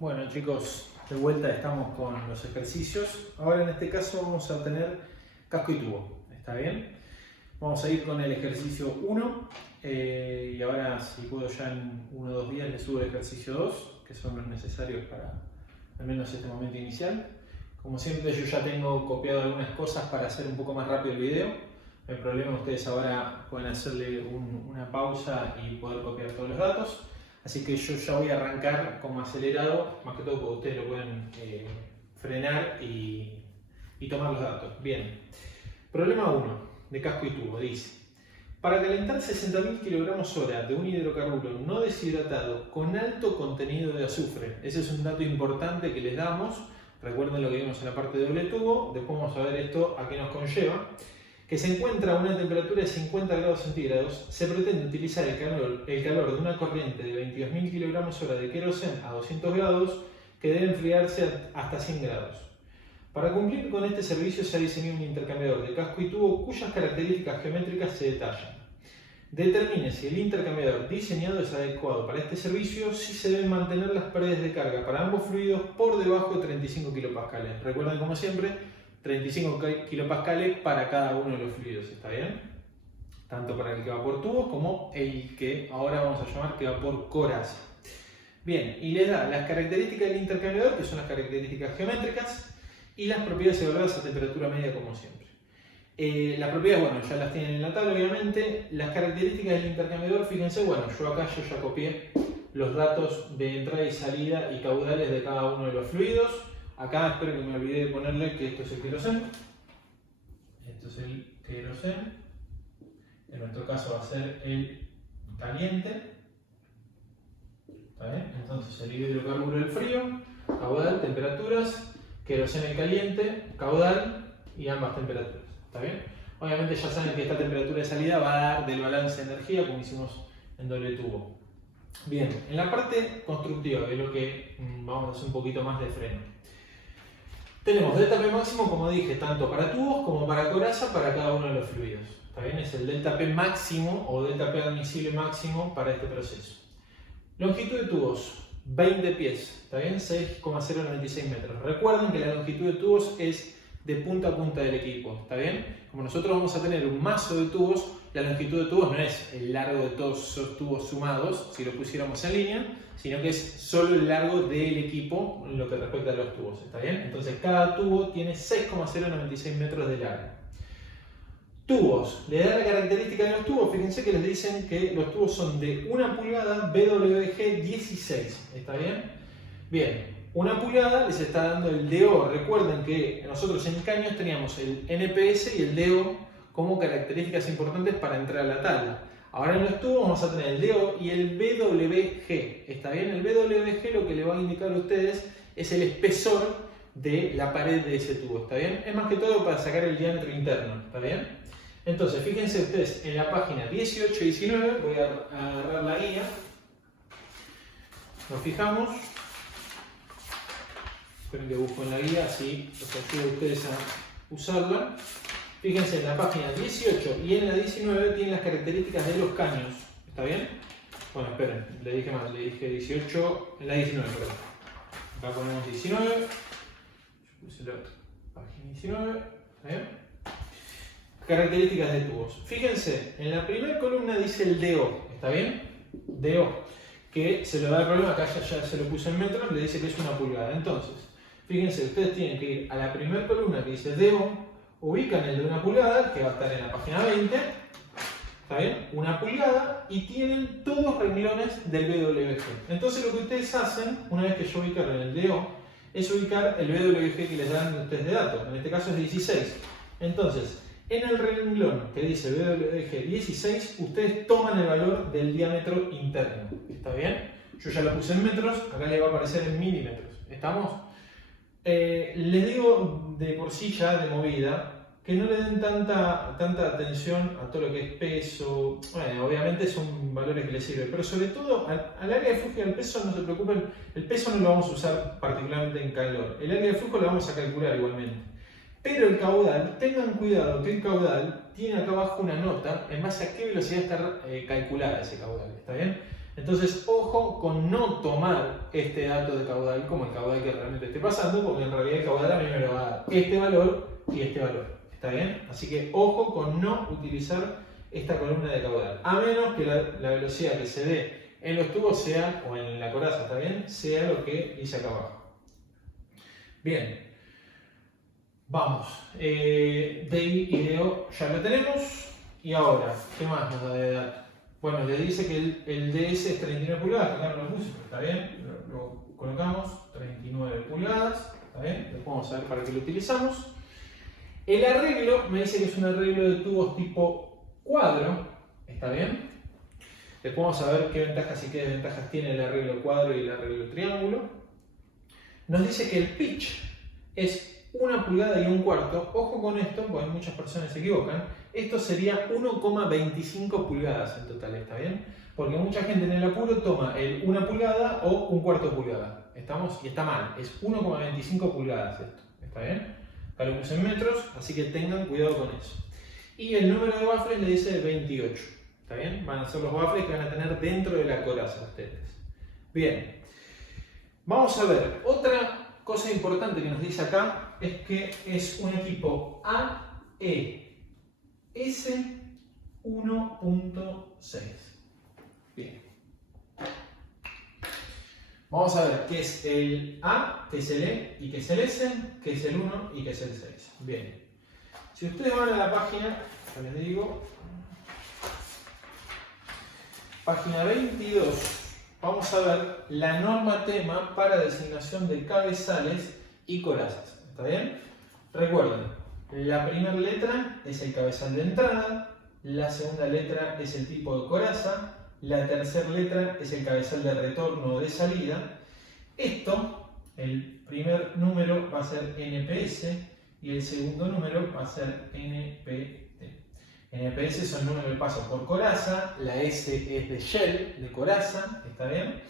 Bueno chicos, de vuelta estamos con los ejercicios. Ahora en este caso vamos a tener casco y tubo, ¿está bien? Vamos a ir con el ejercicio 1 y ahora si puedo ya en 1 o 2 días les subo el ejercicio 2, que son los necesarios para al menos este momento inicial. Como siempre yo ya tengo copiado algunas cosas para hacer un poco más rápido el video. No hay problema, ustedes ahora pueden hacerle una pausa y poder copiar todos los datos. Así que yo ya voy a arrancar como acelerado, más que todo porque ustedes lo pueden frenar y tomar los datos. Bien. Problema 1 de casco y tubo dice: para calentar 60.000 kg/h de un hidrocarburo no deshidratado con alto contenido de azufre. Ese es un dato importante que les damos. Recuerden lo que vimos en la parte de doble tubo. Después vamos a ver esto a qué nos conlleva. Que se encuentra a una temperatura de 50 grados centígrados, se pretende utilizar el calor de una corriente de 22.000 kg/h de queroseno a 200 grados que debe enfriarse hasta 100 grados. Para cumplir con este servicio se ha diseñado un intercambiador de casco y tubo cuyas características geométricas se detallan. Determine si el intercambiador diseñado es adecuado para este servicio, si se deben mantener las paredes de carga para ambos fluidos por debajo de 35 kPa. Recuerden, como siempre, 35 kPa para cada uno de los fluidos, ¿está bien? Tanto para el que va por tubos como el que ahora vamos a llamar que va por coraza. Bien, y le da las características del intercambiador, que son las características geométricas, y las propiedades evaluadas a temperatura media, como siempre. Las propiedades, bueno, ya las tienen en la tabla, obviamente. Las características del intercambiador, fíjense, bueno, yo ya copié los datos de entrada y salida y caudales de cada uno de los fluidos. Acá espero que me olvidé de ponerle que esto es el queroseno. Esto es el queroseno. En nuestro caso va a ser el caliente. ¿Está bien? Entonces el hidrocarburo el frío, caudal, temperaturas, queroseno el caliente, caudal y ambas temperaturas. ¿Está bien? Obviamente ya saben que esta temperatura de salida va a dar del balance de energía como hicimos en doble tubo. Bien, en la parte constructiva, que es lo que vamos a hacer un poquito más de freno. Tenemos delta P máximo, como dije, tanto para tubos como para coraza, para cada uno de los fluidos. ¿Está bien? Es el delta P máximo o delta P admisible máximo para este proceso. Longitud de tubos, 20 pies, ¿está bien? 6,096 metros. Recuerden que la longitud de tubos es de punta a punta del equipo, ¿está bien? Como nosotros vamos a tener un mazo de tubos, la longitud de tubos no es el largo de todos esos tubos sumados, si lo pusiéramos en línea, sino que es solo el largo del equipo en lo que respecta a los tubos, ¿está bien? Entonces cada tubo tiene 6,096 metros de largo. Tubos, le da la característica de los tubos, fíjense que les dicen que los tubos son de 1 pulgada BWG 16, ¿está bien? Bien, 1 pulgada les está dando el DO. Recuerden que nosotros en caños teníamos el NPS y el DO como características importantes para entrar a la tabla. Ahora en los tubos vamos a tener el DO y el BWG, ¿está bien? El BWG lo que le va a indicar a ustedes es el espesor de la pared de ese tubo, ¿está bien? Es más que todo para sacar el diámetro interno, ¿está bien? Entonces, fíjense ustedes en la página 18 y 19, voy a agarrar la guía, nos fijamos, esperen que busco en la guía, así los ayudo a ustedes a usarla. Fíjense en la página 18 y en la 19 tienen las características de los caños, ¿está bien? Bueno, esperen, le dije mal, le dije 18, en la 19, perdón. Acá ponemos 19, yo puse la página 19, ¿está bien? Características de tubos. Fíjense, en la primera columna dice el DO, ¿está bien? DO, que se lo da el problema, acá ya se lo puse en metros, le dice que es 1 pulgada. Entonces, fíjense, ustedes tienen que ir a la primera columna que dice DO, ubican el de 1 pulgada, que va a estar en la página 20, ¿está bien? 1 pulgada, y tienen todos los renglones del BWG. Entonces lo que ustedes hacen, una vez que ya ubicaron el DO, es ubicar el BWG que les dan ustedes de datos, en este caso es 16. Entonces, en el renglón que dice BWG 16, ustedes toman el valor del diámetro interno. ¿Está bien? Yo ya lo puse en metros, acá le va a aparecer en milímetros. ¿Estamos? Les digo de por sí ya de movida que no le den tanta atención a todo lo que es peso. Bueno, obviamente son valores que les sirven, pero sobre todo al área de flujo y al peso no se preocupen. El peso no lo vamos a usar particularmente en calor. El área de flujo lo vamos a calcular igualmente. Pero el caudal, tengan cuidado que el caudal tiene acá abajo una nota en base a qué velocidad está calculada ese caudal, ¿está bien? Entonces, ojo con no tomar este dato de caudal como el caudal que realmente esté pasando, porque en realidad el caudal a mí me lo va a dar este valor y este valor. ¿Está bien? Así que ojo con no utilizar esta columna de caudal, a menos que la velocidad que se dé en los tubos sea, o en la coraza, ¿está bien? Sea lo que dice acá abajo. Bien, vamos. DI y DO ya lo tenemos. Y ahora, ¿qué más nos da de dato? Bueno, le dice que el DS es 39 pulgadas, acá no lo puse, pero está bien, lo colocamos, 39 pulgadas, ¿está bien? Después vamos a ver para qué lo utilizamos. El arreglo me dice que es un arreglo de tubos tipo cuadro, ¿está bien? Después vamos a ver qué ventajas y qué desventajas tiene el arreglo cuadro y el arreglo triángulo. Nos dice que el pitch es 1 pulgada y 1/4. Ojo con esto, porque muchas personas se equivocan. Esto sería 1,25 pulgadas en total, ¿está bien? Porque mucha gente en el apuro toma el 1 pulgada o 1/4 pulgada. ¿Estamos? Y está mal, es 1,25 pulgadas esto, ¿está bien? Acá lo puse en metros, así que tengan cuidado con eso. Y el número de baffles le dice 28, ¿está bien? Van a ser los baffles que van a tener dentro de la coraza ustedes. Bien, vamos a ver, otra cosa importante que nos dice acá es que es un equipo AES 1.6. Bien. Vamos a ver qué es el A, qué es el E y qué es el S, qué es el 1 y qué es el 6. Bien. Si ustedes van a la página, ya les digo, página 22, vamos a ver la norma tema para designación de cabezales y corazas. ¿Está bien? Recuerden, la primera letra es el cabezal de entrada, la segunda letra es el tipo de coraza, la tercera letra es el cabezal de retorno o de salida. Esto, el primer número va a ser NPS y el segundo número va a ser NPT. NPS son números de paso por coraza, la S es de shell, de coraza, ¿está bien?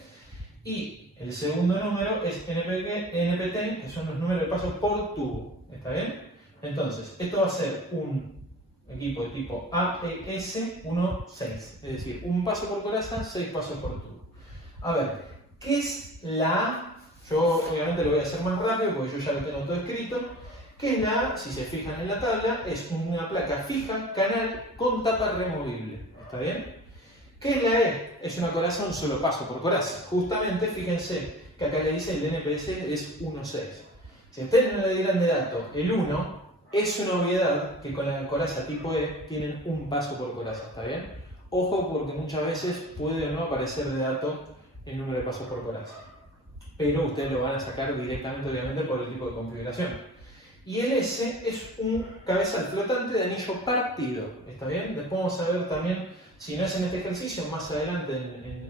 Y el segundo número es NPT, que son los números de paso por tubo, ¿está bien? Entonces, esto va a ser un equipo de tipo AES 1.6, es decir, un paso por coraza, 6 pasos por tubo. A ver, ¿qué es la A? Yo obviamente lo voy a hacer más rápido porque yo ya lo tengo todo escrito. ¿Qué es la A? Si se fijan en la tabla, es una placa fija, canal, con tapa removible. ¿Está bien? ¿Qué es la E? Es una coraza, un solo paso por coraza. Justamente, fíjense que acá le dice el NPS es 1.6. Si a ustedes no le dieran de dato el 1, es una obviedad que con la coraza tipo E tienen un paso por coraza, ¿está bien? Ojo porque muchas veces puede o no aparecer de dato el número de pasos por coraza. Pero ustedes lo van a sacar directamente, obviamente, por el tipo de configuración. Y el S es un cabezal flotante de anillo partido, ¿está bien? Después vamos a ver también, si no es en este ejercicio, más adelante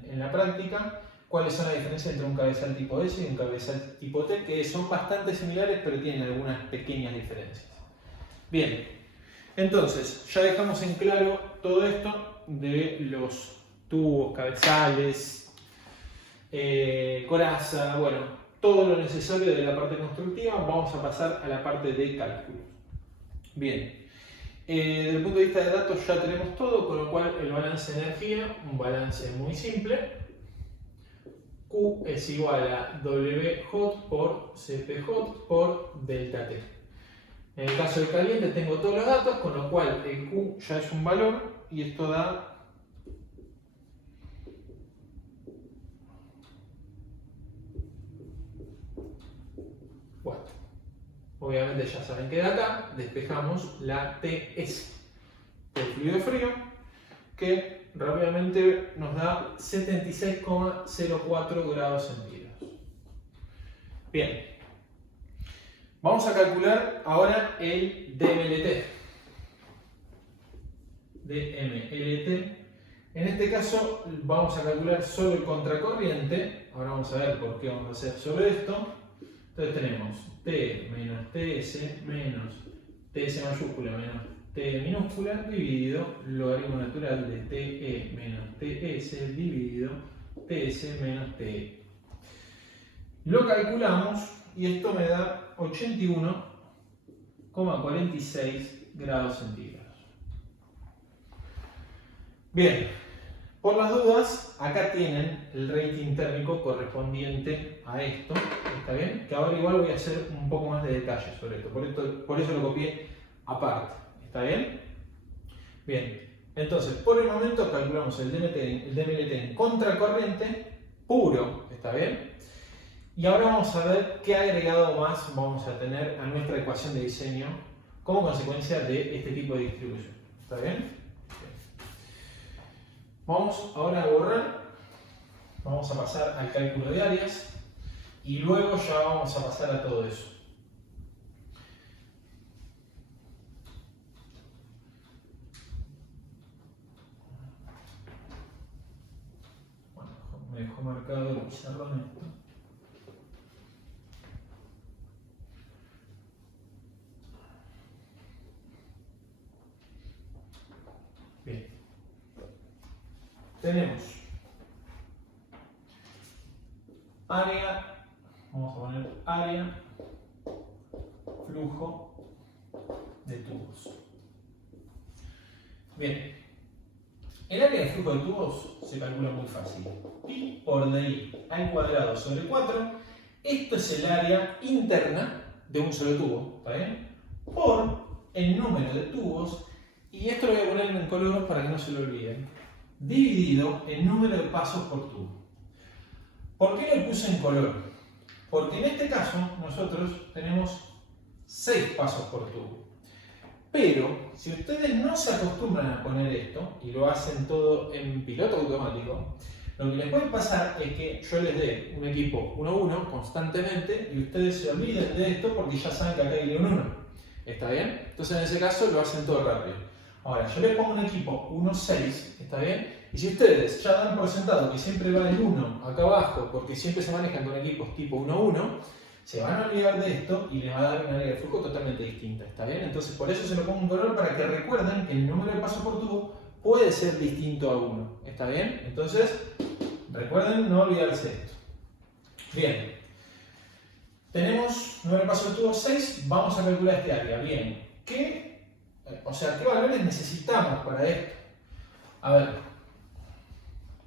en la práctica, cuáles son las diferencias entre un cabezal tipo S y un cabezal tipo T, que son bastante similares, pero tienen algunas pequeñas diferencias. Bien, entonces, ya dejamos en claro todo esto de los tubos, cabezales, coraza, bueno, todo lo necesario de la parte constructiva. Vamos a pasar a la parte de cálculo. Bien, desde el punto de vista de datos ya tenemos todo, con lo cual el balance de energía, un balance muy simple. Q es igual a W hot por CP hot por delta T. En el caso del caliente tengo todos los datos, con lo cual el Q ya es un valor y esto da obviamente ya saben que de acá despejamos la TS del fluido frío, que rápidamente nos da 76,04 grados centígrados. Bien, vamos a calcular ahora el DMLT. En este caso vamos a calcular solo el contracorriente. Ahora vamos a ver por qué vamos a hacer solo esto. Entonces tenemos T menos TS menos TS mayúscula menos T minúscula dividido logaritmo natural de TE menos TS dividido TS menos TE. Lo calculamos y esto me da 81,46 grados centígrados. Bien, Por las dudas, acá tienen el rating térmico correspondiente a esto, ¿está bien? Que ahora igual voy a hacer un poco más de detalle sobre esto, por eso lo copié aparte, ¿está bien? Bien, entonces por el momento calculamos el DMLT en contracorriente puro, ¿está bien? Y ahora vamos a ver qué agregado más vamos a tener a nuestra ecuación de diseño como consecuencia de este tipo de distribución, ¿está bien? Vamos ahora a borrar, vamos a pasar al cálculo de áreas y luego ya vamos a pasar a todo eso. Bueno, me dejó marcado el pizarrón esto. Bien. Tenemos área, vamos a poner área, flujo de tubos. Bien, el área de flujo de tubos se calcula muy fácil. Pi por DI al cuadrado sobre 4, esto es el área interna de un solo tubo, ¿está bien? Por el número de tubos, y esto lo voy a poner en color para que no se lo olviden, dividido el número de pasos por tubo. ¿Por qué lo puse en color? Porque en este caso nosotros tenemos 6 pasos por tubo. Pero si ustedes no se acostumbran a poner esto y lo hacen todo en piloto automático, lo que les puede pasar es que yo les dé un equipo 1-1 constantemente y ustedes se olviden de esto porque ya saben que acá hay un 1. ¿Está bien? Entonces en ese caso lo hacen todo rápido. Ahora, yo les pongo un equipo 1-6, ¿está bien? Y si ustedes ya dan por sentado que siempre va el 1 acá abajo, porque siempre se manejan con equipos tipo 1-1, se van a olvidar de esto y les va a dar una área de flujo totalmente distinta, ¿está bien? Entonces por eso se lo pongo en color para que recuerden que el número de pasos por tubo puede ser distinto a 1, ¿está bien? Entonces, recuerden no olvidarse de esto. Bien, tenemos número de pasos de tubo 6, vamos a calcular este área. Bien, ¿qué valores necesitamos para esto? A ver,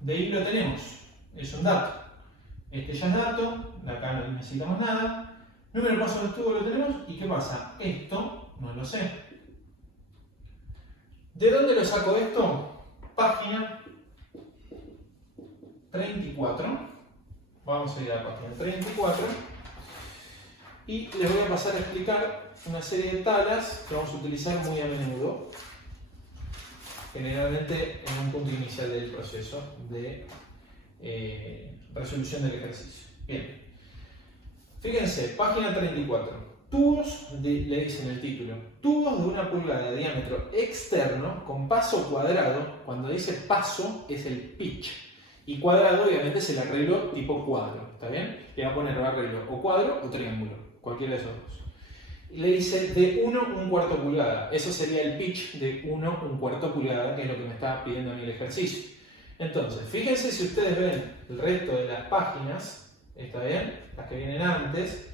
de ahí lo tenemos, es un dato. Este ya es dato, acá no necesitamos nada. Número de pasos de tubo lo tenemos, ¿y qué pasa? Esto no lo sé. ¿De dónde lo saco esto? Página 34. Vamos a ir a la página 34. Y les voy a pasar a explicar una serie de tablas que vamos a utilizar muy a menudo, generalmente en un punto inicial del proceso de resolución del ejercicio. Bien, fíjense, página 34. Tubos, le dicen el título, tubos de 1 pulgada de diámetro externo con paso cuadrado. Cuando dice paso es el pitch, y cuadrado obviamente es el arreglo tipo cuadro, ¿está bien? Le va a poner arreglo o cuadro o triángulo, cualquiera de esos dos. Y le dice de 1/4 pulgada, eso sería el pitch de 1/4 pulgada, que es lo que me está pidiendo a mí el ejercicio. Entonces, fíjense si ustedes ven el resto de las páginas, ¿está bien? Las que vienen antes,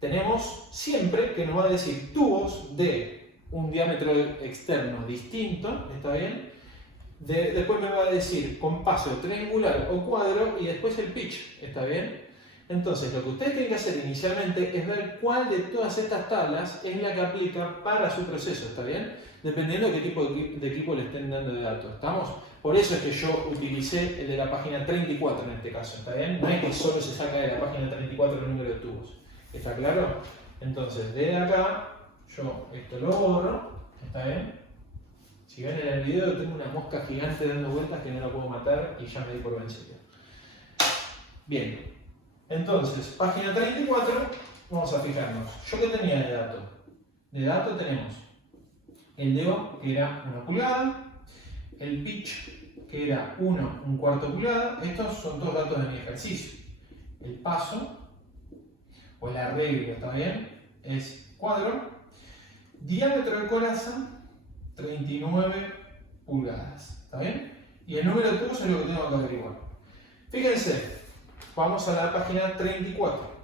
tenemos siempre que nos va a decir tubos de un diámetro externo distinto, ¿está bien? Después me va a decir con paso triangular o cuadro y después el pitch, ¿está bien? Entonces, lo que ustedes tienen que hacer inicialmente es ver cuál de todas estas tablas es la que aplica para su proceso, ¿está bien? Dependiendo de qué tipo de equipo le estén dando de datos, ¿estamos? Por eso es que yo utilicé el de la página 34 en este caso, ¿está bien? No es que solo se saca de la página 34 el número de tubos, ¿está claro? Entonces, desde acá, yo esto lo borro, ¿está bien? Si ven en el video tengo una mosca gigante dando vueltas que no la puedo matar y ya me di por vencido. Bien, entonces, página 34, vamos a fijarnos. ¿Yo qué tenía de dato? De dato tenemos el DO, que era 1 pulgada, el pitch, que era 1/4 pulgada. Estos son todos datos de mi ejercicio. El paso, o el arreglo, ¿está bien? Es cuadro. Diámetro de coraza, 39 pulgadas, ¿está bien? Y el número de tubos es lo que tengo que averiguar. Fíjense, vamos a la página 34.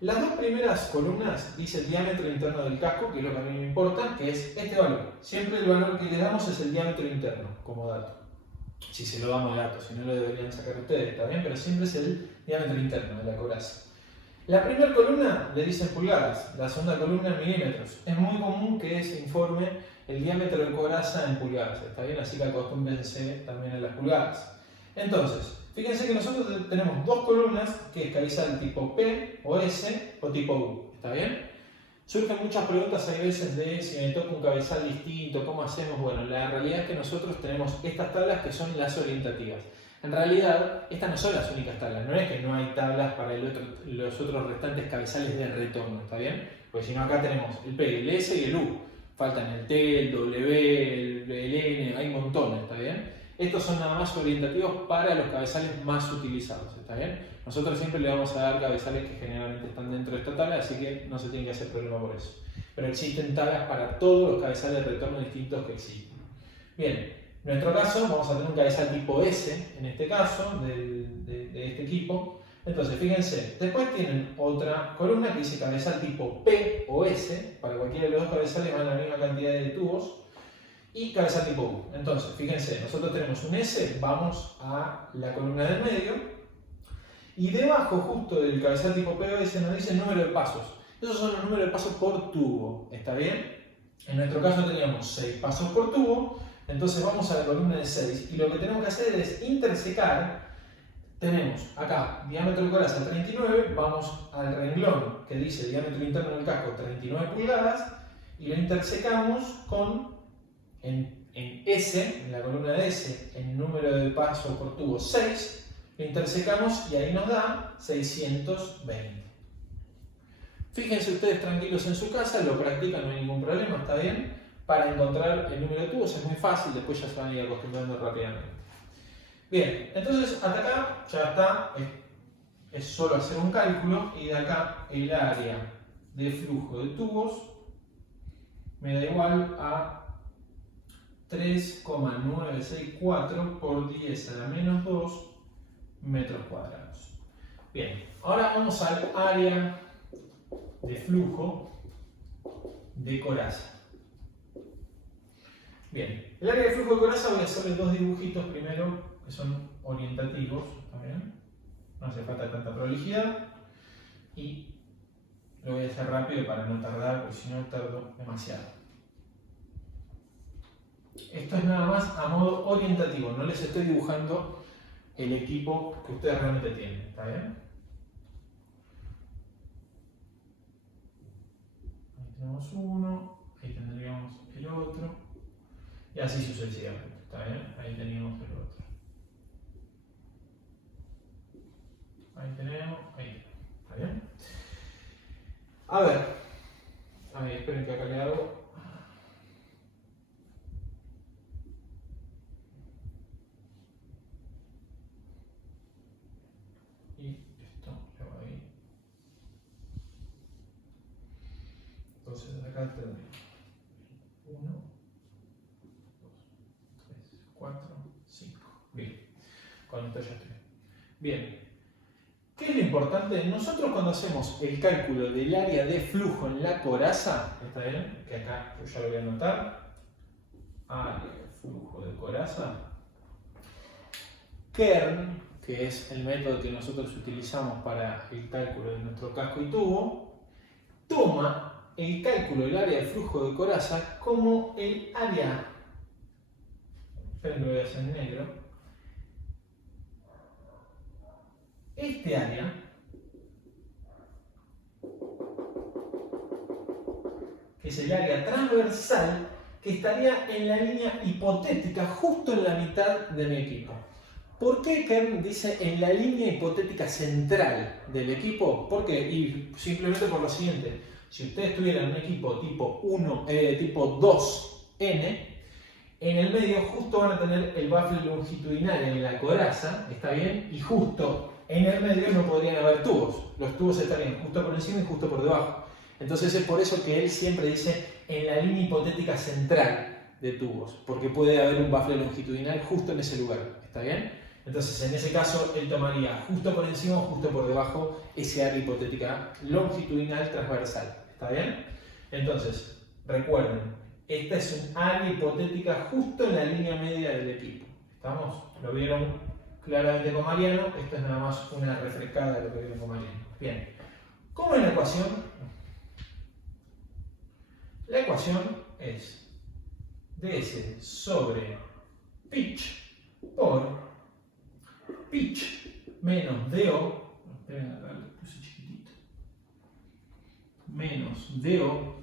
Las dos primeras columnas dice el diámetro interno del casco, que es lo que a mí me importa, que es este valor. Siempre el valor que le damos es el diámetro interno, como dato. si se lo damos de datos, si no lo deberían sacar ustedes, ¿está bien? Pero siempre es el diámetro interno de la coraza. La primera columna le dicen pulgadas, la segunda columna en milímetros. Es muy común que se informe el diámetro de coraza en pulgadas, ¿está bien? Así que acostúmbrense también a las pulgadas. Entonces, fíjense que nosotros tenemos dos columnas, que es cabezal tipo P o S o tipo U, ¿está bien? Surgen muchas preguntas a veces de si me toca un cabezal distinto, ¿cómo hacemos? Bueno, la realidad es que nosotros tenemos estas tablas que son las orientativas. En realidad, estas no son las únicas tablas, no es que no hay tablas para los otros restantes cabezales de retorno, ¿está bien? Porque si no, acá tenemos el P, el S y el U. Faltan el T, el W, el N, hay montones, ¿está bien? Estos son nada más orientativos para los cabezales más utilizados, ¿está bien? Nosotros siempre le vamos a dar cabezales que generalmente están dentro de esta tabla, así que no se tiene que hacer problema por eso. Pero existen tablas para todos los cabezales de retorno distintos que existen. Bien. En nuestro caso vamos a tener un cabezal tipo S, en este caso, de este equipo. Entonces, fíjense, después tienen otra columna que dice cabezal tipo P o S, para cualquiera de los dos cabezales van a la misma cantidad de tubos, y cabezal tipo U. Entonces, fíjense, nosotros tenemos un S, vamos a la columna del medio, y debajo justo del cabezal tipo P o S nos dice el número de pasos. Esos son los números de pasos por tubo, ¿está bien? En nuestro caso teníamos 6 pasos por tubo. Entonces vamos a la columna de 6 y lo que tenemos que hacer es intersecar. Tenemos acá diámetro de coraza 39, vamos al renglón que dice diámetro interno del casco 39 pulgadas y lo intersecamos con, en S, en la columna de S, el número de pasos por tubo 6, lo intersecamos y ahí nos da 620. Fíjense ustedes tranquilos en su casa, lo practican, no hay ningún problema, ¿está bien? Para encontrar el número de tubos es muy fácil, después ya se van a ir acostumbrando rápidamente. Bien, entonces hasta acá ya está, es solo hacer un cálculo y de acá el área de flujo de tubos me da igual a 3,964 por 10 a la menos 2 metros cuadrados. Bien, ahora vamos al área de flujo de coraza. Bien, el área de flujo de coraza voy a hacerle dos dibujitos primero que son orientativos, ¿también? No hace falta tanta prolijidad y lo voy a hacer rápido para no tardar, porque si no tardo demasiado. Esto es nada más a modo orientativo, no les estoy dibujando el equipo que ustedes realmente tienen, ¿está bien? Ahí tenemos uno, ahí tendríamos el otro. Y así sucesivamente, ¿está bien? Ahí teníamos el otro. Ahí tenemos, ¿está bien? A ver, esperen que acá le hago. Y esto le va ahí. Entonces acá tendríamos 1, 4, 5. Bien, con esto ya estoy. Bien, ¿qué es lo importante? Nosotros cuando hacemos el cálculo del área de flujo en la coraza, ¿está bien? Que acá yo ya lo voy a anotar. Área de flujo de coraza. Kern, que es el método que nosotros utilizamos para el cálculo de nuestro casco y tubo, toma el cálculo del área de flujo de coraza como el área. Esperen que lo voy a hacer en negro. Este área que es el área transversal que estaría en la línea hipotética justo en la mitad de mi equipo. ¿Por qué Kern dice en la línea hipotética central del equipo? ¿Por qué? Y simplemente por lo siguiente. Si ustedes tuvieran un equipo tipo 2N, en el medio justo van a tener el bafle longitudinal en la coraza, ¿está bien? Y justo en el medio no podrían haber tubos. Los tubos estarían justo por encima y justo por debajo. Entonces es por eso que él siempre dice en la línea hipotética central de tubos, porque puede haber un bafle longitudinal justo en ese lugar, ¿está bien? Entonces en ese caso él tomaría justo por encima o justo por debajo ese área hipotética longitudinal transversal, ¿está bien? Entonces, recuerden, esta es un área hipotética justo en la línea media del equipo. ¿Estamos? Lo vieron claramente con Mariano, esto es nada más una refrescada de lo que vieron con Mariano. Bien, ¿cómo es la ecuación? La ecuación es ds sobre pitch por pitch menos do, esperen acá, lo puse chiquitito, menos do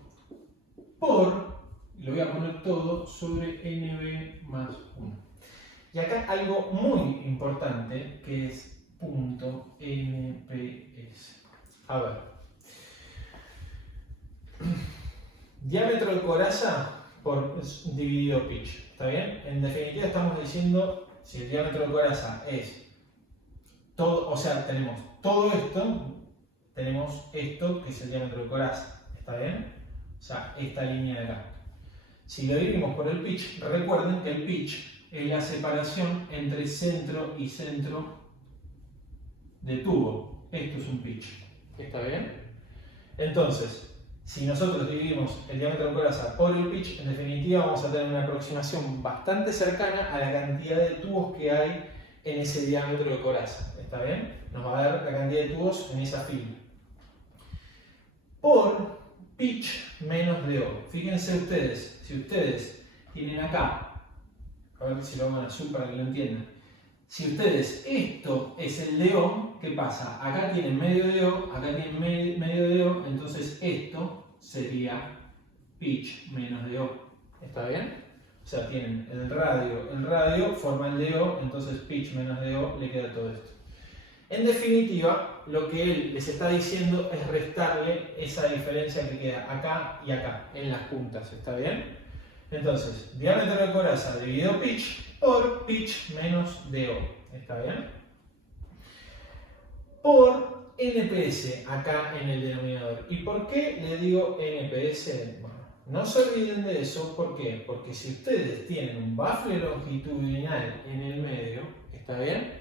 por, lo voy a poner todo, sobre nb más 1. Y acá algo muy importante que es punto NPS. A ver. Diámetro de coraza por dividido pitch. ¿Está bien? En definitiva estamos diciendo si el diámetro de coraza es todo, o sea, tenemos todo esto, tenemos esto que es el diámetro de coraza. ¿Está bien? O sea, esta línea de acá. Si lo dividimos por el pitch, recuerden que el pitch es la separación entre centro y centro de tubo. Esto es un pitch. ¿Está bien? Entonces, si nosotros dividimos el diámetro de coraza por el pitch, en definitiva vamos a tener una aproximación bastante cercana a la cantidad de tubos que hay en ese diámetro de coraza. ¿Está bien? Nos va a dar la cantidad de tubos en esa fila. Por pitch menos DO. Fíjense ustedes, si ustedes tienen acá, a ver si lo hago en azul para que lo entiendan. Si ustedes, esto es el DO, ¿qué pasa? Acá tienen medio DO, acá tienen medio DO, entonces esto sería pitch menos DO. ¿Está bien? O sea, tienen el radio forma el DO, entonces pitch menos DO le queda todo esto. En definitiva, lo que él les está diciendo es restarle esa diferencia que queda acá y acá, en las puntas, ¿está bien? Entonces, diámetro de coraza dividido pitch por pitch menos DO, ¿está bien? Por NPS, acá en el denominador. ¿Y por qué le digo NPS? Bueno, no se olviden de eso, ¿por qué? Porque si ustedes tienen un bafle longitudinal en el medio, ¿está bien?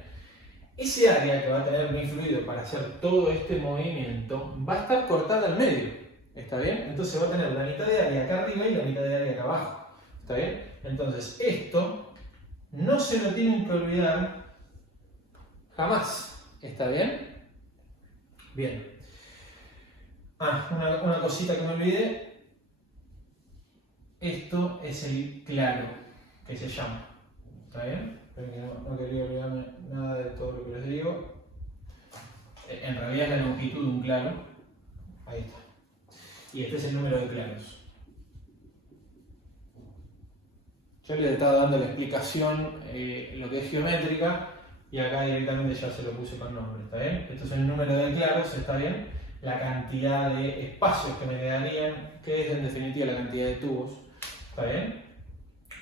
Ese área que va a tener mi fluido para hacer todo este movimiento va a estar cortada al medio, ¿está bien? Entonces va a tener la mitad de área acá arriba y la mitad de área acá abajo, ¿está bien? Entonces esto no se lo tienen que olvidar jamás, ¿está bien? Bien. Una cosita que me olvidé. Esto es el claro, que se llama, ¿está bien? No quería olvidarme nada de todo lo que les digo. En realidad es la longitud de un claro. Ahí está. Y este es el número de claros. Yo les estaba dando la explicación, lo que es geométrica, y acá directamente ya se lo puse con nombre, ¿está bien? Esto es el número de claros, ¿está bien? La cantidad de espacios que me quedarían, que es en definitiva la cantidad de tubos, ¿está bien?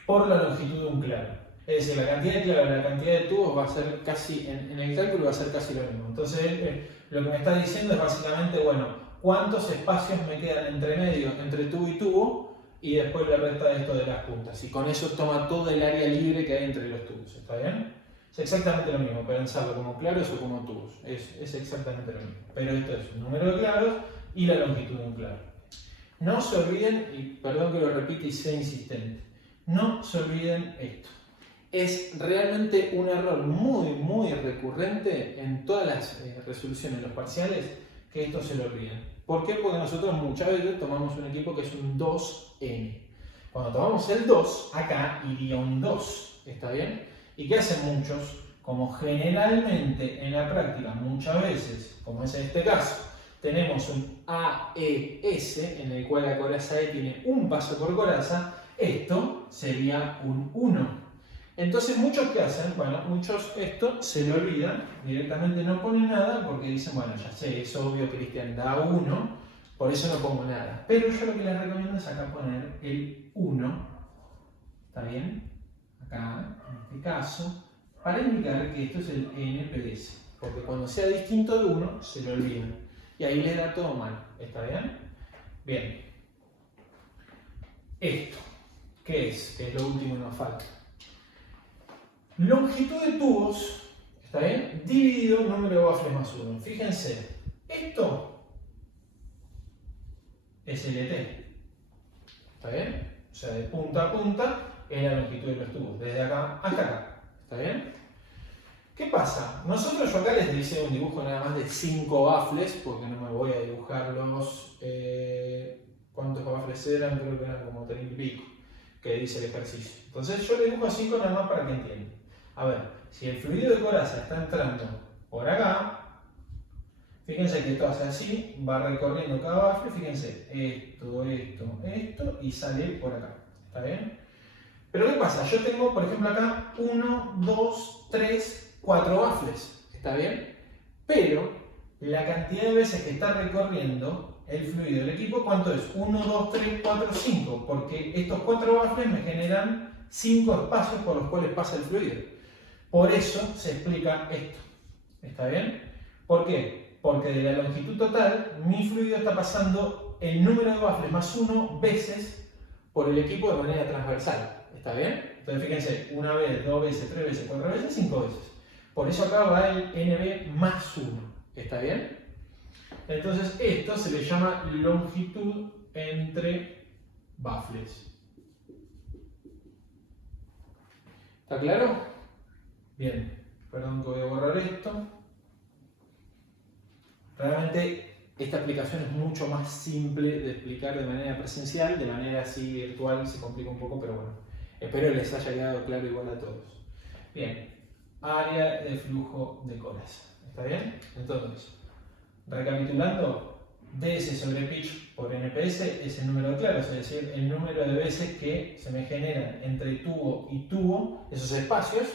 Por la longitud de un claro. Es decir, la cantidad de claros y la cantidad de tubos va a ser casi, en el cálculo va a ser casi lo mismo. Entonces, lo que me está diciendo es básicamente, bueno, cuántos espacios me quedan entre medio, entre tubo y tubo, y después le resta esto de las puntas. Y con eso toma todo el área libre que hay entre los tubos. ¿Está bien? Es exactamente lo mismo, pensarlo como claros o como tubos. Es exactamente lo mismo. Pero esto es el número de claros y la longitud de un claro. No se olviden, y perdón que lo repita y sea insistente, no se olviden esto. Es realmente un error muy recurrente en todas las resoluciones de los parciales que esto se lo olviden. ¿Por qué? Porque nosotros muchas veces tomamos un equipo que es un 2n. Cuando tomamos el 2, acá iría un 2. ¿Está bien? ¿Y qué hacen muchos? Como generalmente en la práctica, muchas veces, como es en este caso, tenemos un AES, en el cual la coraza E tiene un paso por coraza, esto sería un 1. Entonces muchos que hacen, bueno, muchos esto se lo olvidan, directamente no ponen nada porque dicen, bueno, ya sé, es obvio Cristian da 1, por eso no pongo nada. Pero yo lo que les recomiendo es acá poner el 1, ¿está bien? Acá, en este caso, para indicar que esto es el NPS, porque cuando sea distinto de 1, se lo olvidan. Y ahí les da todo mal, ¿está bien? Bien. Esto, ¿qué es? Que es lo último que nos falta. Longitud de tubos, ¿está bien? Dividido número de bafles más 1. Fíjense, esto es LT, ¿está bien? O sea, de punta a punta es la longitud de los tubos, desde acá hasta acá, ¿está bien? ¿Qué pasa? Nosotros, yo acá les hice un dibujo nada más de 5 baffles, porque no me voy a dibujar los... ¿cuántos baffles eran? Creo que eran como 30 y pico, que dice el ejercicio. Entonces yo le dibujo 5 nada más para que entiendan. A ver, si el fluido de coraza está entrando por acá, fíjense que esto hace así, va recorriendo cada baffle, fíjense, esto, y sale por acá. ¿Está bien? Pero ¿qué pasa? Yo tengo, por ejemplo, acá 1, 2, 3, 4 baffles. ¿Está bien? Pero la cantidad de veces que está recorriendo el fluido del equipo, ¿cuánto es? 1, 2, 3, 4, 5. Porque estos 4 baffles me generan 5 espacios por los cuales pasa el fluido. Por eso se explica esto. ¿Está bien? ¿Por qué? Porque de la longitud total, mi fluido está pasando el número de baffles más 1 veces por el equipo de manera transversal. ¿Está bien? Entonces fíjense, 1 vez, 2 veces, 3 veces, 4 veces, 5 veces. Por eso acá va el NB más 1. ¿Está bien? Entonces esto se le llama longitud entre baffles. ¿Está claro? Bien, perdón que voy a borrar esto. Realmente esta aplicación es mucho más simple de explicar de manera presencial, de manera así virtual se complica un poco, pero bueno, espero les haya quedado claro igual a todos. Bien, área de flujo de coraza, ¿está bien? Entonces, recapitulando, ds sobre pitch por nps es el número de claros, es decir, el número de veces que se me generan entre tubo y tubo, esos espacios,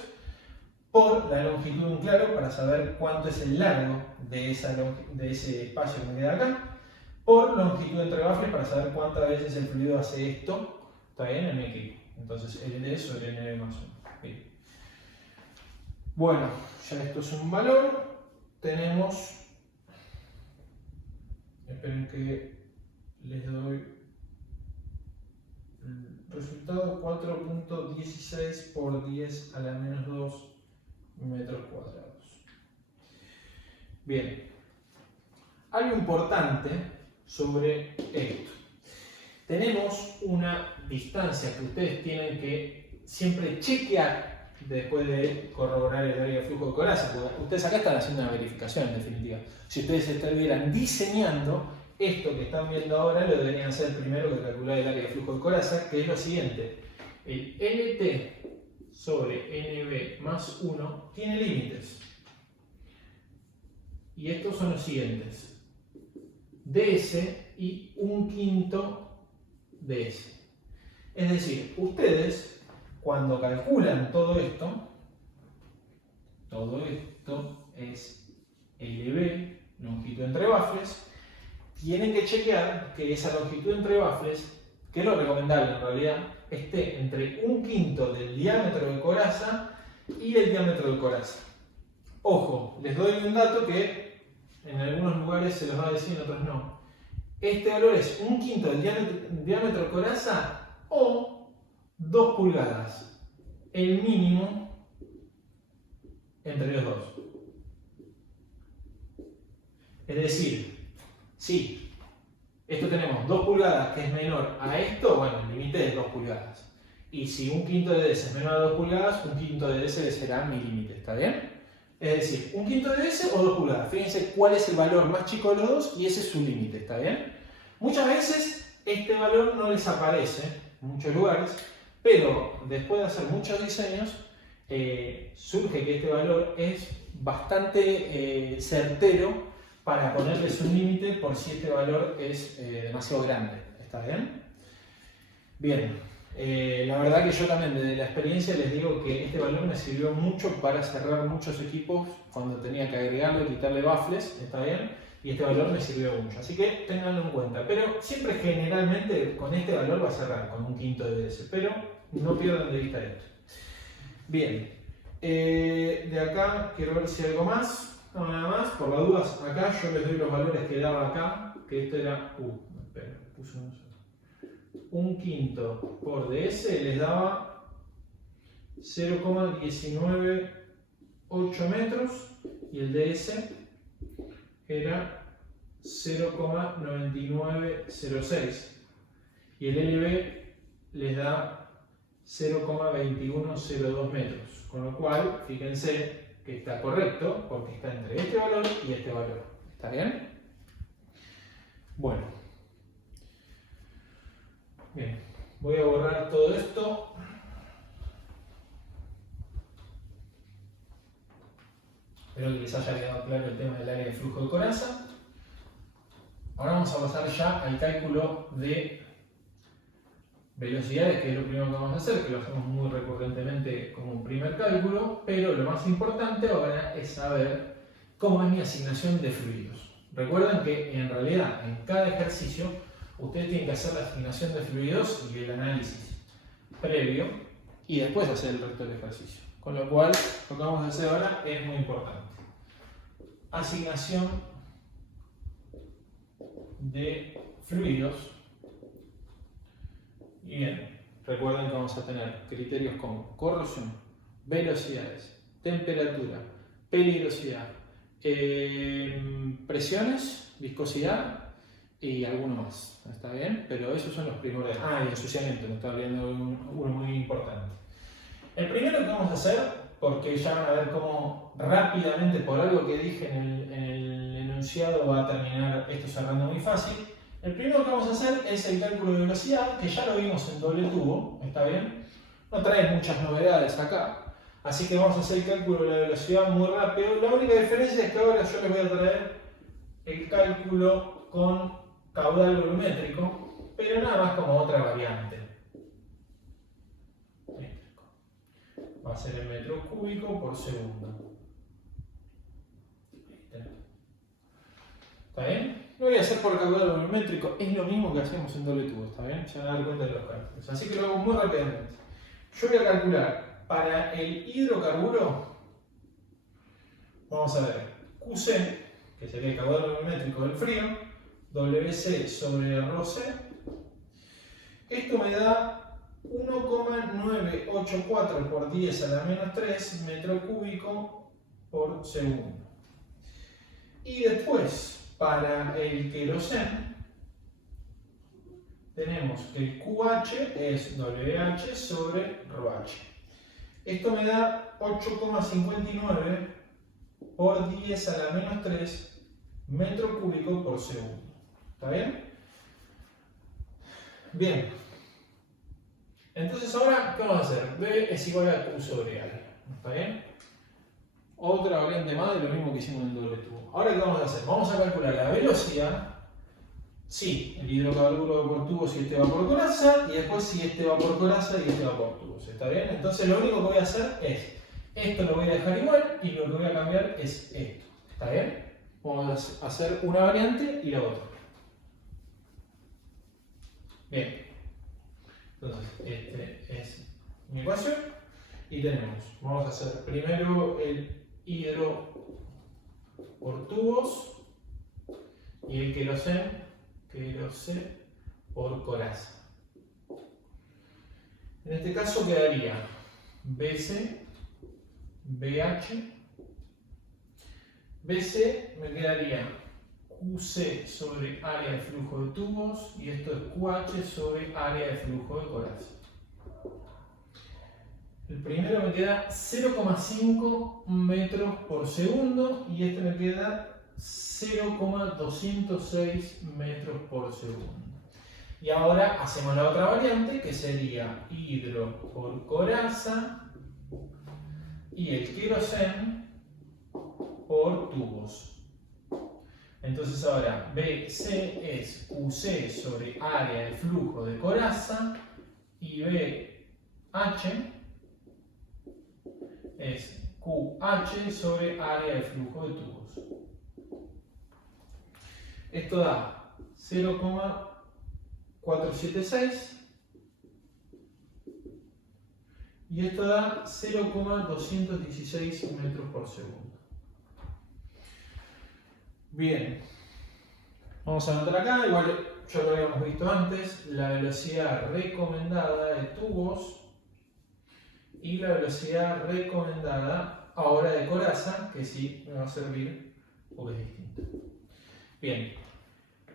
por la longitud de un claro para saber cuánto es el largo de ese espacio que me queda acá, por longitud entre baffles para saber cuántas veces el fluido hace esto, está bien, en mi equipo. Entonces LD sobre NB más 1. Bien. Bueno, ya esto es un valor, tenemos, esperen que les doy el resultado, 4.16 por 10 a la menos 2 metros cuadrados. Bien, algo importante sobre esto. Tenemos una distancia que ustedes tienen que siempre chequear después de corroborar el área de flujo de coraza. Ustedes acá están haciendo una verificación en definitiva. Si ustedes estuvieran diseñando esto que están viendo ahora, lo deberían hacer primero que calcular el área de flujo de coraza, que es lo siguiente. El NT sobre NB más 1 tiene límites. Y estos son los siguientes. ds y 1/5 ds. Es decir, ustedes cuando calculan todo esto es LB, longitud entre baffles, tienen que chequear que esa longitud entre baffles, que es lo recomendable en realidad, esté entre 1/5 del diámetro de coraza y el diámetro de coraza. Ojo, les doy un dato que en algunos lugares se los va a decir, en otros no. Este valor es 1/5 del diámetro de coraza o 2 pulgadas. El mínimo entre los dos. Es decir, si esto tenemos 2 pulgadas que es menor a esto, bueno, el límite es 2 pulgadas. Y si 1/5 de ds es menor a 2 pulgadas, 1/5 de ds será mi límite, ¿está bien? Es decir, 1/5 de ds o 2 pulgadas. Fíjense cuál es el valor más chico de los dos y ese es su límite, ¿está bien? Muchas veces este valor no les aparece en muchos lugares, pero después de hacer muchos diseños, surge que este valor es bastante certero para ponerles un límite por si este valor es demasiado grande. ¿Está bien? Bien, la verdad que yo también desde la experiencia les digo que este valor me sirvió mucho para cerrar muchos equipos cuando tenía que agregarle y quitarle baffles, ¿está bien? Y este valor me sirvió mucho, así que tenganlo en cuenta. Pero siempre generalmente con este valor va a cerrar con 1/5 de ds, pero no pierdan de vista esto. Bien, de acá quiero ver si hay algo más. No, nada más, por las dudas, acá yo les doy los valores que daba acá, que esto era, espera, puse un 1/5 por ds les daba 0,198 metros y el ds era 0,9906 y el LB les da 0,2102 metros, con lo cual, fíjense que está correcto porque está entre este valor y este valor. ¿Está bien? Bueno. Bien. Voy a borrar todo esto. Espero que les haya quedado claro el tema del área de flujo de coraza. Ahora vamos a pasar ya al cálculo de velocidades, que es lo primero que vamos a hacer, que lo hacemos muy recurrentemente como un primer cálculo, pero lo más importante ahora es saber cómo es mi asignación de fluidos. Recuerden que en realidad en cada ejercicio ustedes tienen que hacer la asignación de fluidos y el análisis previo y después hacer el resto del ejercicio. Con lo cual, lo que vamos a hacer ahora es muy importante. Asignación de fluidos. Y bien, recuerden que vamos a tener criterios como corrosión, velocidades, temperatura, peligrosidad, presiones, viscosidad y alguno más. ¿Está bien? Pero esos son los primordiales. Ah, y ensuciamiento, me está olvidando uno muy importante. El primero que vamos a hacer, porque ya van a ver cómo rápidamente, por algo que dije en el enunciado, va a terminar esto cerrando muy fácil. El primero que vamos a hacer es el cálculo de velocidad, que ya lo vimos en doble tubo, ¿está bien? No trae muchas novedades acá, así que vamos a hacer el cálculo de la velocidad muy rápido. La única diferencia es que ahora yo les voy a traer el cálculo con caudal volumétrico, pero nada más como otra variante. Va a ser el metro cúbico por segundo. ¿Está bien? Lo voy a hacer por caudal volumétrico, es lo mismo que hacemos en doble tubo, ¿está bien? Ya van a dar cuenta de los cálculos. Así que lo hago muy rápidamente. Yo voy a calcular para el hidrocarburo, vamos a ver, QC, que sería el caudal volumétrico del frío, WC sobre ρC. Esto me da 1,984 por 10 a la menos 3 metro cúbico por segundo. Y después, para el queroseno, tenemos que el QH es WH sobre ρH. Esto me da 8,59 por 10 a la menos 3 metro cúbico por segundo. ¿Está bien? Bien. Entonces ahora, ¿qué vamos a hacer? B es igual a Q sobre A. ¿Está bien? Otra variante más de lo mismo que hicimos en el doble tubo. Ahora, ¿qué vamos a hacer? Vamos a calcular la velocidad. Sí, el hidrocarburo por tubos y este va por coraza, y después si este va por coraza y este va por tubos. ¿Está bien? Entonces lo único que voy a hacer es, esto lo voy a dejar igual y lo que voy a cambiar es esto. ¿Está bien? Vamos a hacer una variante y la otra. Bien. Entonces, este es mi ecuación. Y tenemos, vamos a hacer primero el hidro por tubos y el queroseno por coraza. En este caso quedaría BC, BH, BC me quedaría QC sobre área de flujo de tubos y esto es QH sobre área de flujo de coraza. El primero me queda 0,5 metros por segundo y este me queda 0,206 metros por segundo. Y ahora hacemos la otra variante que sería hidro por coraza y el queroseno por tubos. Entonces ahora BC es QC sobre área de flujo de coraza y BH es QH sobre área de flujo de tubos. Esto da 0,476 y esto da 0,216 metros por segundo. Bien, vamos a anotar acá, igual ya lo habíamos visto antes, la velocidad recomendada de tubos y la velocidad recomendada ahora de coraza, que sí me va a servir porque es distinto. Bien,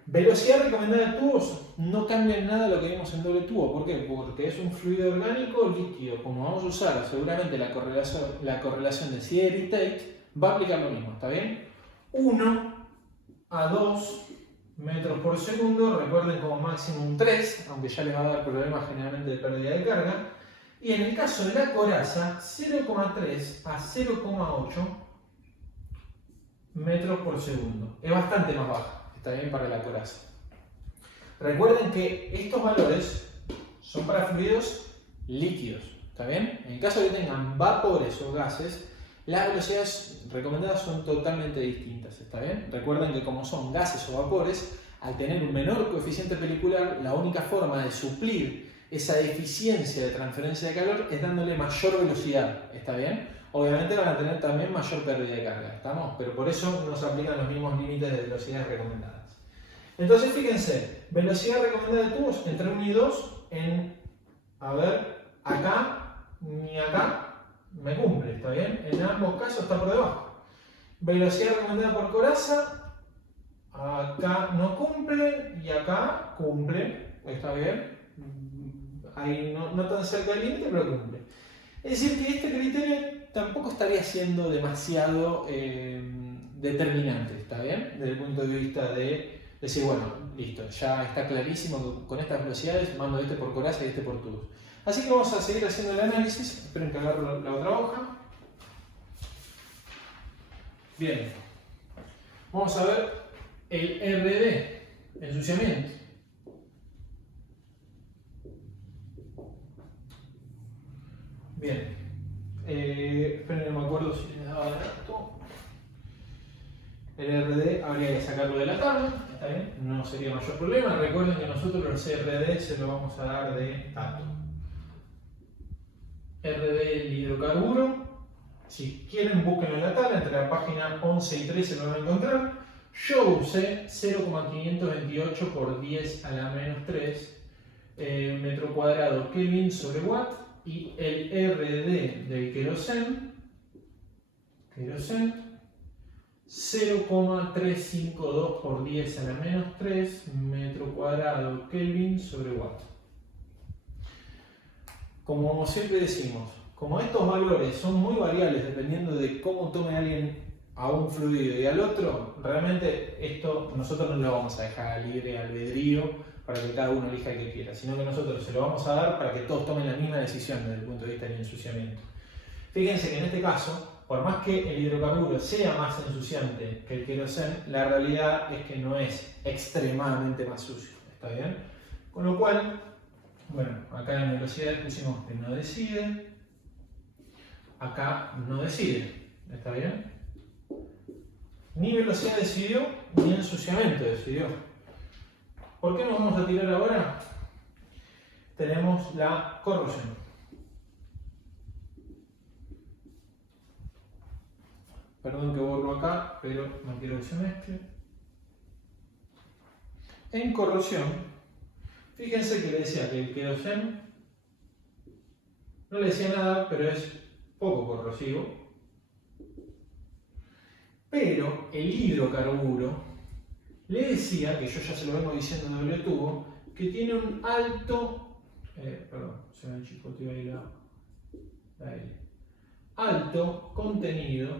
Velocidad recomendada de tubos no cambia en nada lo que vimos en doble tubo. ¿Por qué? Porque es un fluido orgánico líquido. Como vamos a usar seguramente la correlación de Sider y Tate, va a aplicar lo mismo, ¿está bien? 1 a 2 metros por segundo, recuerden como máximo 3, aunque ya les va a dar problemas generalmente de pérdida de carga. Y en el caso de la coraza, 0,3 a 0,8 metros por segundo. Es bastante más baja, está bien para la coraza. Recuerden que estos valores son para fluidos líquidos, ¿está bien? En el caso de que tengan vapores o gases, las velocidades recomendadas son totalmente distintas, ¿está bien? Recuerden que como son gases o vapores, al tener un menor coeficiente pelicular, la única forma de suplir esa deficiencia de transferencia de calor es dándole mayor velocidad, ¿está bien? Obviamente van a tener también mayor pérdida de carga, ¿estamos? Pero por eso no se aplican los mismos límites de velocidades recomendadas. Entonces fíjense, velocidad recomendada de tubos entre 1 y 2 en, a ver, acá ni acá me cumple, ¿está bien? En ambos casos está por debajo. Velocidad recomendada por coraza, acá no cumple y acá cumple, ¿está bien? Ahí no tan cerca del límite, pero cumple. Es decir, que este criterio tampoco estaría siendo demasiado determinante, ¿está bien? Desde el punto de vista de decir, bueno, listo, ya está clarísimo que con estas velocidades mando este por coraza y este por tubos. Así que vamos a seguir haciendo el análisis. Esperen que agarro la otra hoja. Bien. Vamos a ver el RD, ensuciamiento. Bien. Esperen, no me acuerdo si les daba esto. El RD habría que sacarlo de la tabla, ¿está bien? No sería mayor problema. Recuerden que nosotros el CRD se lo vamos a dar de dato. RD el hidrocarburo. Si quieren, búsquenlo en la tabla, entre la página 11 y 13 lo van a encontrar. Yo usé 0,528 por 10 a la menos 3 metro cuadrado Kelvin sobre watt, y el RD del queroseno 0,352 por 10 a la menos 3 metro cuadrado Kelvin sobre watt. Como siempre decimos, como estos valores son muy variables dependiendo de cómo tome alguien a un fluido y al otro, realmente esto nosotros no lo vamos a dejar a libre albedrío para que cada uno elija el que quiera, sino que nosotros se lo vamos a dar para que todos tomen la misma decisión desde el punto de vista del ensuciamiento. Fíjense que en este caso, por más que el hidrocarburo sea más ensuciante que el queroseno, la realidad es que no es extremadamente más sucio, ¿está bien? Con lo cual, bueno, acá en velocidades pusimos que no decide, acá no decide, ¿está bien? Ni velocidad decidió, ni ensuciamiento decidió. ¿Por qué nos vamos a tirar ahora? Tenemos la corrosión. Perdón que borro acá, pero no quiero que se mezcle. En corrosión, fíjense que le decía que el queroseno no le decía nada, pero es poco corrosivo. Pero el hidrocarburo le decía, que yo ya se lo vengo diciendo en doble tubo, que tiene un alto, perdón, se me chicoteó ahí alto contenido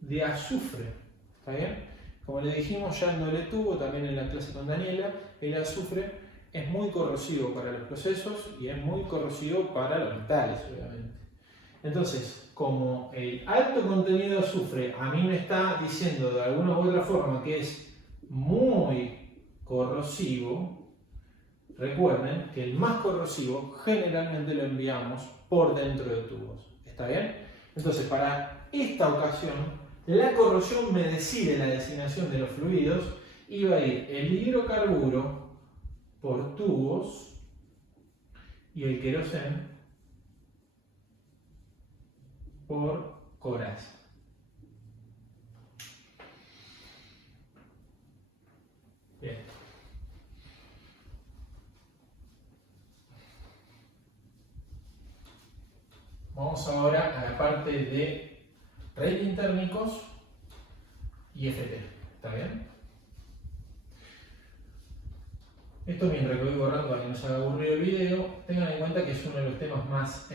de azufre, ¿está bien? Como le dijimos ya en doble tubo, también en la clase con Daniela, el azufre es muy corrosivo para los procesos y es muy corrosivo para los metales, obviamente. Entonces, como el alto contenido de azufre a mí me está diciendo de alguna u otra forma que es muy corrosivo, recuerden que el más corrosivo generalmente lo enviamos por dentro de tubos, ¿está bien? Entonces, para esta ocasión, la corrosión me decide la designación de los fluidos y va a ir el hidrocarburo por tubos y el queroseno por coraza. Bien. Vamos ahora a la parte de rating térmicos y FT. ¿Está bien? Esto mientras que voy borrando para que no se haga aburrido el video, tengan en cuenta que es uno de los temas más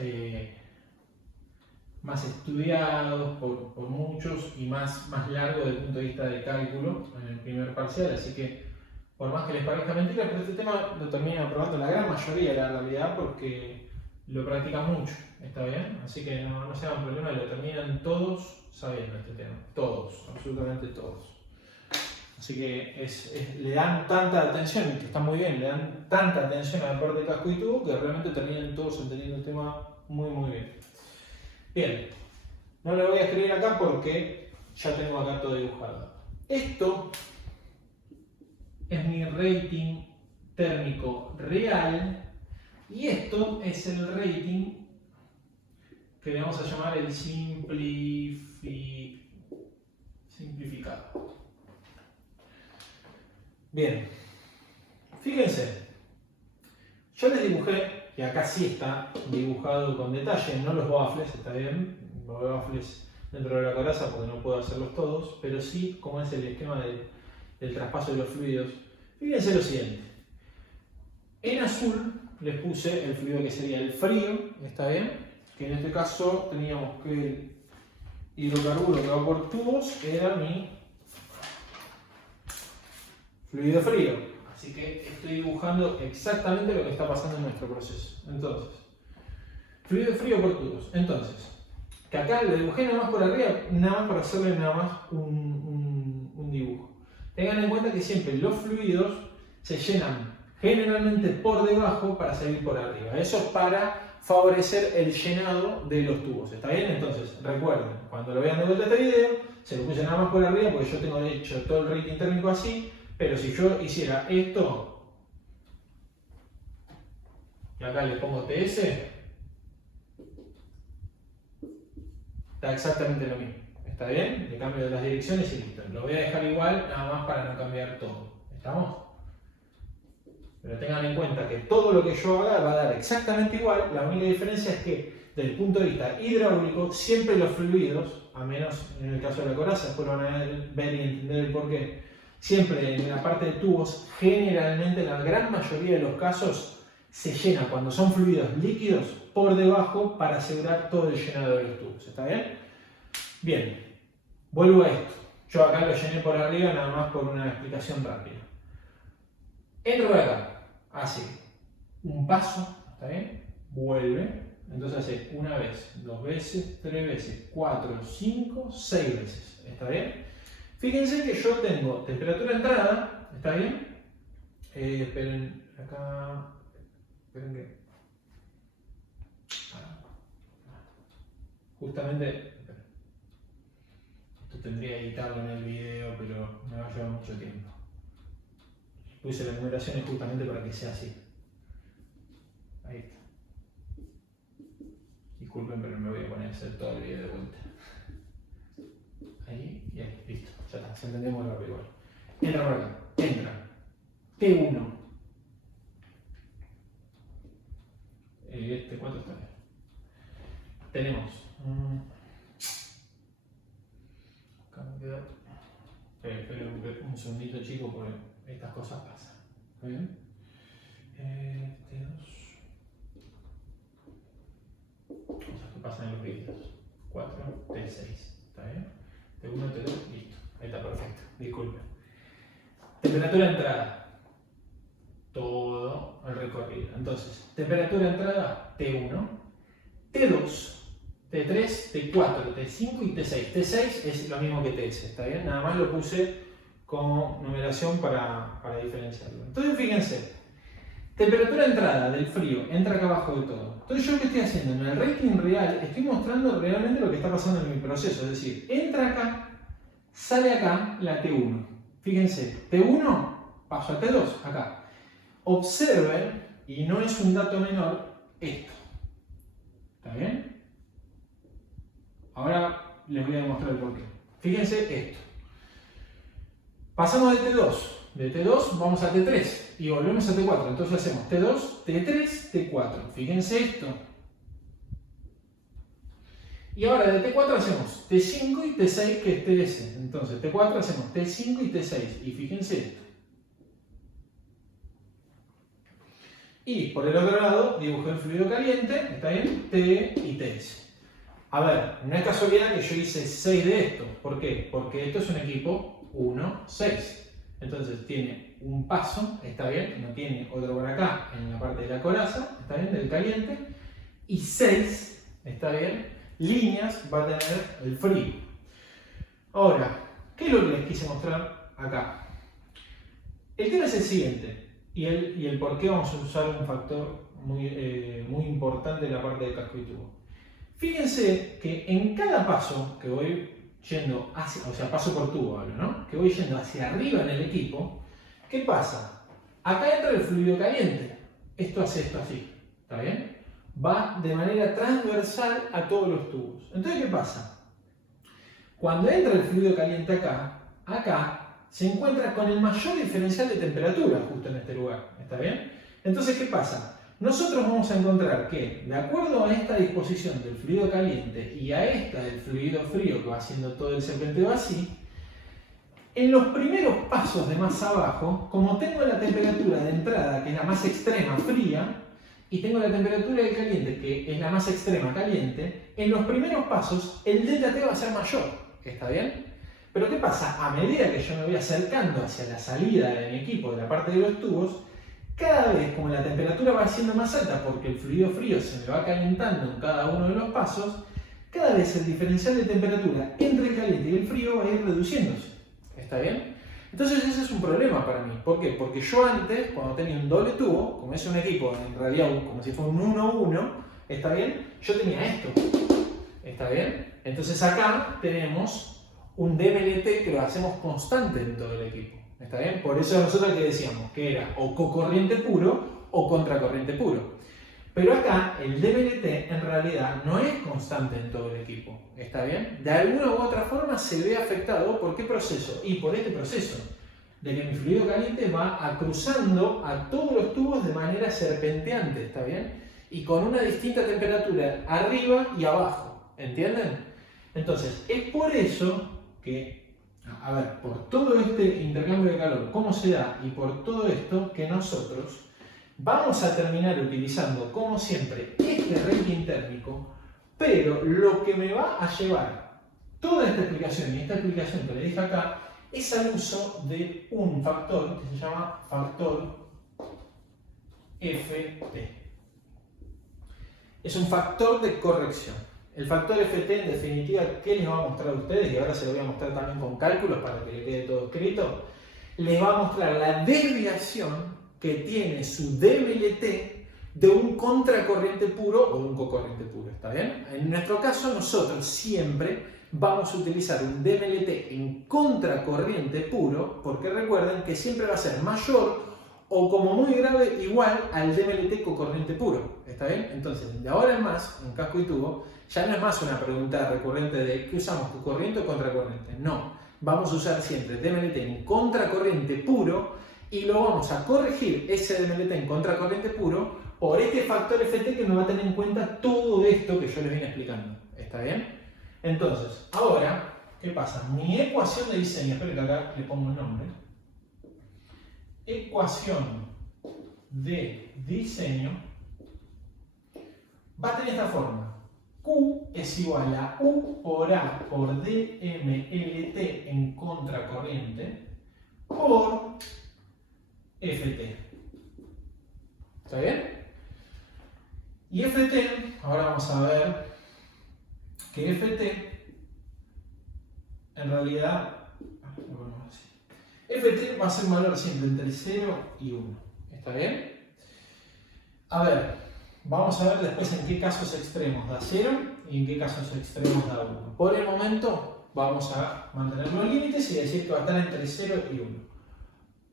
estudiados por muchos y más largo desde el punto de vista de cálculo en el primer parcial, así que por más que les parezca mentira, pero este tema lo terminan aprobando la gran mayoría de la realidad porque lo practican mucho, ¿está bien? Así que no se hagan problema, lo terminan todos sabiendo este tema, todos, absolutamente todos. Así que le dan tanta atención, que está muy bien, le dan tanta atención al deporte de casco y tubo que realmente terminan todos entendiendo el tema muy bien. Bien, no lo voy a escribir acá porque ya tengo acá todo dibujado. Esto es mi rating térmico real y esto es el rating que le vamos a llamar el simplificado. Bien, fíjense, yo les dibujé, y acá sí está dibujado con detalle, no los baffles, está bien, los baffles dentro de la coraza porque no puedo hacerlos todos, pero sí como es el esquema del traspaso de los fluidos. Fíjense lo siguiente, en azul les puse el fluido que sería el frío, está bien, que en este caso teníamos que el hidrocarburo que va por tubos era mi fluido frío, así que estoy dibujando exactamente lo que está pasando en nuestro proceso. Entonces, fluido frío por tubos. Entonces, que acá lo dibujé nada más por arriba, nada más para hacerle nada más un dibujo. Tengan en cuenta que siempre los fluidos se llenan generalmente por debajo para salir por arriba. Eso es para favorecer el llenado de los tubos. ¿Está bien? Entonces, recuerden, cuando lo vean de vuelta este video, se lo puse nada más por arriba porque yo tengo hecho todo el rating térmico así. Pero si yo hiciera esto, y acá le pongo TS, está exactamente lo mismo. ¿Está bien? Le cambio las direcciones y listo. Lo voy a dejar igual, nada más para no cambiar todo. ¿Estamos? Pero tengan en cuenta que todo lo que yo haga va a dar exactamente igual. La única diferencia es que, desde el punto de vista hidráulico, siempre los fluidos, a menos en el caso de la coraza, después lo van a ver y entender el porqué. Siempre en la parte de tubos, generalmente la gran mayoría de los casos se llena cuando son fluidos líquidos por debajo para asegurar todo el llenado de los tubos. ¿Está bien? Bien, vuelvo a esto. Yo acá lo llené por arriba nada más por una explicación rápida. Entro por acá, así, un paso, ¿está bien? Vuelve, entonces hace una vez, 2 veces, 3 veces, 4, 5, 6 veces. ¿Está bien? Fíjense que yo tengo temperatura de entrada, ¿está bien? Esperen, acá, esperen que... justamente, esto tendría que editarlo en el video, pero me va a llevar mucho tiempo. Puse las numeraciones justamente para que sea así. Ahí está. Disculpen, pero me voy a poner a hacer todo el video de vuelta. Ahí y ahí, listo. Ya está, se entendemos rápido igual. Entra por acá, entra. T1. ¿Cuánto está? Tenemos. Acá me queda. Esperen un segundito, chicos, porque estas cosas pasan. ¿Está bien? T2. Cosas que pasan en los vídeos. 4, T6. ¿Está bien? T1, T2, listo. Ahí está perfecto. Disculpen. Temperatura de entrada. Todo el recorrido. Entonces, temperatura de entrada T1, T2, T3, T4, T5 y T6. T6 es lo mismo que TS, ¿está bien? Nada más lo puse como numeración para diferenciarlo. Entonces, fíjense. Temperatura de entrada del frío, entra acá abajo de todo. Entonces, ¿yo qué estoy haciendo? En el rating real estoy mostrando realmente lo que está pasando en mi proceso. Es decir, entra acá, sale acá la T1. Fíjense, T1, paso a T2, acá. Observen, y no es un dato menor, esto. ¿Está bien? Ahora les voy a demostrar el porqué. Fíjense esto. Pasamos de T2. De T2 vamos a T3 y volvemos a T4. Entonces hacemos T2, T3, T4. Fíjense esto. Y ahora de T4 hacemos T5 y T6 que es TS. Entonces T4 hacemos T5 y T6. Y fíjense esto. Y por el otro lado dibujé el fluido caliente, ¿está bien? T y TS. A ver, no es casualidad que yo hice 6 de estos. ¿Por qué? Porque esto es un equipo 1-6. Entonces tiene un paso, ¿está bien? No tiene otro por acá en la parte de la coraza, ¿está bien? Del caliente. Y 6, ¿está bien? Líneas va a tener el frío. Ahora, ¿qué es lo que les quise mostrar acá? El tema es el siguiente, y el por qué vamos a usar un factor muy importante en la parte de casco y tubo. Fíjense que en cada paso que voy yendo hacia, o sea, paso por tubo hablo, ¿no? Que voy yendo hacia arriba en el equipo, ¿qué pasa? Acá entra el fluido caliente. Esto hace esto así, ¿está bien? Va de manera transversal a todos los tubos. Entonces, ¿qué pasa? Cuando entra el fluido caliente acá se encuentra con el mayor diferencial de temperatura justo en este lugar, ¿está bien? Entonces, ¿qué pasa? Nosotros vamos a encontrar que, de acuerdo a esta disposición del fluido caliente y a esta del fluido frío que va haciendo todo el serpenteo así, en los primeros pasos de más abajo, como tengo la temperatura de entrada que es la más extrema fría, y tengo la temperatura del caliente que es la más extrema caliente, en los primeros pasos el ΔT va a ser mayor, ¿está bien? Pero ¿qué pasa? A medida que yo me voy acercando hacia la salida de mi equipo, de la parte de los tubos, cada vez como la temperatura va siendo más alta porque el fluido frío se me va calentando en cada uno de los pasos, cada vez el diferencial de temperatura entre el caliente y el frío va a ir reduciéndose. ¿Está bien? Entonces ese es un problema para mí. ¿Por qué? Porque yo antes, cuando tenía un doble tubo, como es un equipo en realidad como si fuera un 1-1, ¿está bien? Yo tenía esto. ¿Está bien? Entonces acá tenemos un DMLT que lo hacemos constante en todo el equipo. ¿Está bien? Por eso nosotros que decíamos que era o cocorriente puro o contracorriente puro. Pero acá el DMLT en realidad no es constante en todo el equipo. ¿Está bien? De alguna u otra forma se ve afectado por qué proceso. Y por este proceso de que mi fluido caliente va cruzando a todos los tubos de manera serpenteante. ¿Está bien? Y con una distinta temperatura arriba y abajo. ¿Entienden? Entonces es por eso que, a ver, por todo este intercambio de calor, cómo se da, y por todo esto que nosotros vamos a terminar utilizando, como siempre, este ranking térmico, pero lo que me va a llevar toda esta explicación y esta explicación que le dije acá es al uso de un factor que se llama factor FT. Es un factor de corrección. El factor FT, en definitiva, ¿qué les va a mostrar a ustedes? Y ahora se lo voy a mostrar también con cálculos para que le quede todo escrito. Les va a mostrar la desviación que tiene su DMLT de un contracorriente puro o de un cocorriente puro, ¿está bien? En nuestro caso, nosotros siempre vamos a utilizar un DMLT en contracorriente puro, porque recuerden que siempre va a ser mayor o como muy grave igual al DMLT cocorriente puro, ¿está bien? Entonces, de ahora en más, en casco y tubo, ya no es más una pregunta recurrente de ¿qué usamos, cocorriente o contracorriente? No, vamos a usar siempre DMLT en contracorriente puro y lo vamos a corregir ese DMLT en contracorriente puro por este factor FT que nos va a tener en cuenta todo esto que yo les vine explicando, ¿está bien? Entonces, ahora, ¿qué pasa? Mi ecuación de diseño, espero que acá le pongo el nombre, ecuación de diseño va a tener esta forma. Q es igual a U por A por DMLT en contracorriente por FT. ¿Está bien? Y FT, ahora vamos a ver que FT en realidad FT va a ser un valor siempre entre 0 y 1. ¿Está bien? A ver, vamos a ver después en qué casos extremos da 0 y en qué casos extremos da 1. Por el momento vamos a mantener los límites y decir que va a estar entre 0 y 1.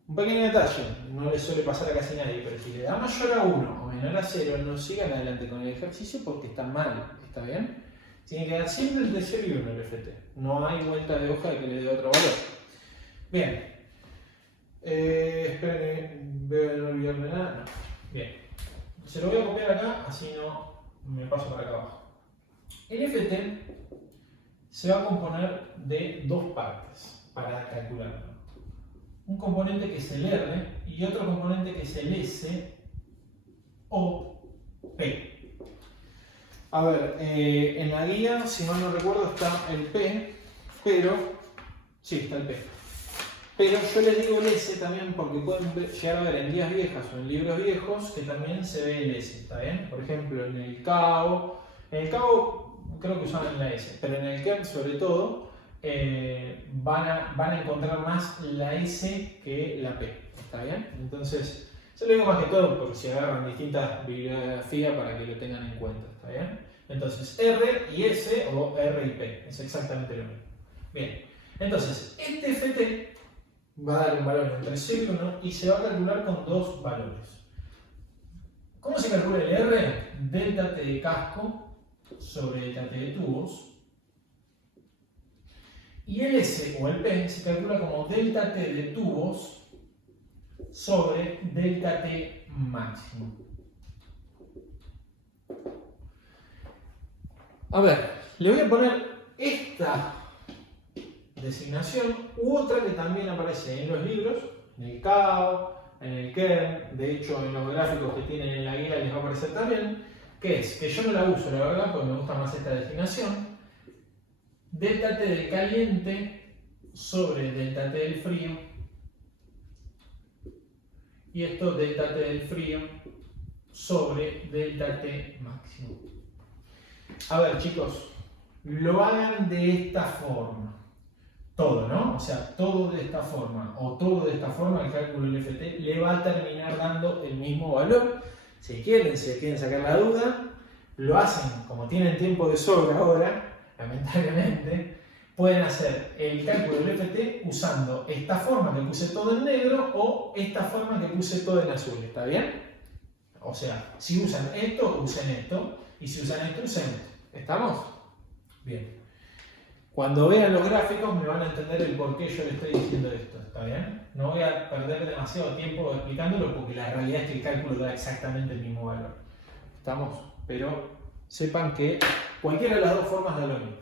Un pequeño detalle, no le suele pasar a casi nadie, pero si le da mayor a 1 o menor a 0, no sigan adelante con el ejercicio porque está mal, ¿está bien? Tiene que dar siempre entre 0 y 1 el FT. No hay vuelta de hoja de que le dé otro valor. Bien. Esperen que veo no olvidarme nada. No. Bien. Se lo voy a copiar acá, así no me paso para acá abajo. El FT se va a componer de dos partes para calcularlo. Un componente que es el R y otro componente que es el S o P. A ver, en la guía, si mal no recuerdo, está el P, pero... sí, está el P. Pero yo les digo el S también porque pueden llegar a ver en guías viejas o en libros viejos que también se ve el S, ¿está bien? Por ejemplo, en el cabo creo que usaban la S, pero en el kern sobre todo van a encontrar más la S que la P, ¿está bien? Entonces, yo lo digo más que todo porque si agarran distintas bibliografías para que lo tengan en cuenta, ¿está bien? Entonces, R y S o R y P, es exactamente lo mismo. Bien, entonces, este FT va a dar un valor entre 0 y 1 y se va a calcular con dos valores. ¿Cómo se calcula el R? Delta T de casco sobre delta T de tubos. Y el S o el P se calcula como delta T de tubos sobre delta T máximo. A ver, le voy a poner esta designación u otra que también aparece en los libros, en el CAO, en el kern, de hecho en los gráficos que tienen en la guía les va a aparecer también, que es, que yo no la uso la verdad porque me gusta más esta designación, delta T del caliente sobre delta T del frío, y esto delta T del frío sobre delta T máximo. A ver chicos, lo hagan de esta forma. Todo, ¿no? O sea, todo de esta forma o todo de esta forma, el cálculo del FT le va a terminar dando el mismo valor. Si quieren sacar la duda, lo hacen como tienen tiempo de sobra ahora, lamentablemente, pueden hacer el cálculo del FT usando esta forma que puse todo en negro o esta forma que puse todo en azul, ¿está bien? O sea, si usan esto, usen esto, y si usan esto, usen esto. ¿Estamos? Bien. Cuando vean los gráficos me van a entender el por qué yo les estoy diciendo esto, ¿está bien? No voy a perder demasiado tiempo explicándolo porque la realidad es que el cálculo da exactamente el mismo valor. ¿Estamos? Pero sepan que cualquiera de las dos formas da lo mismo.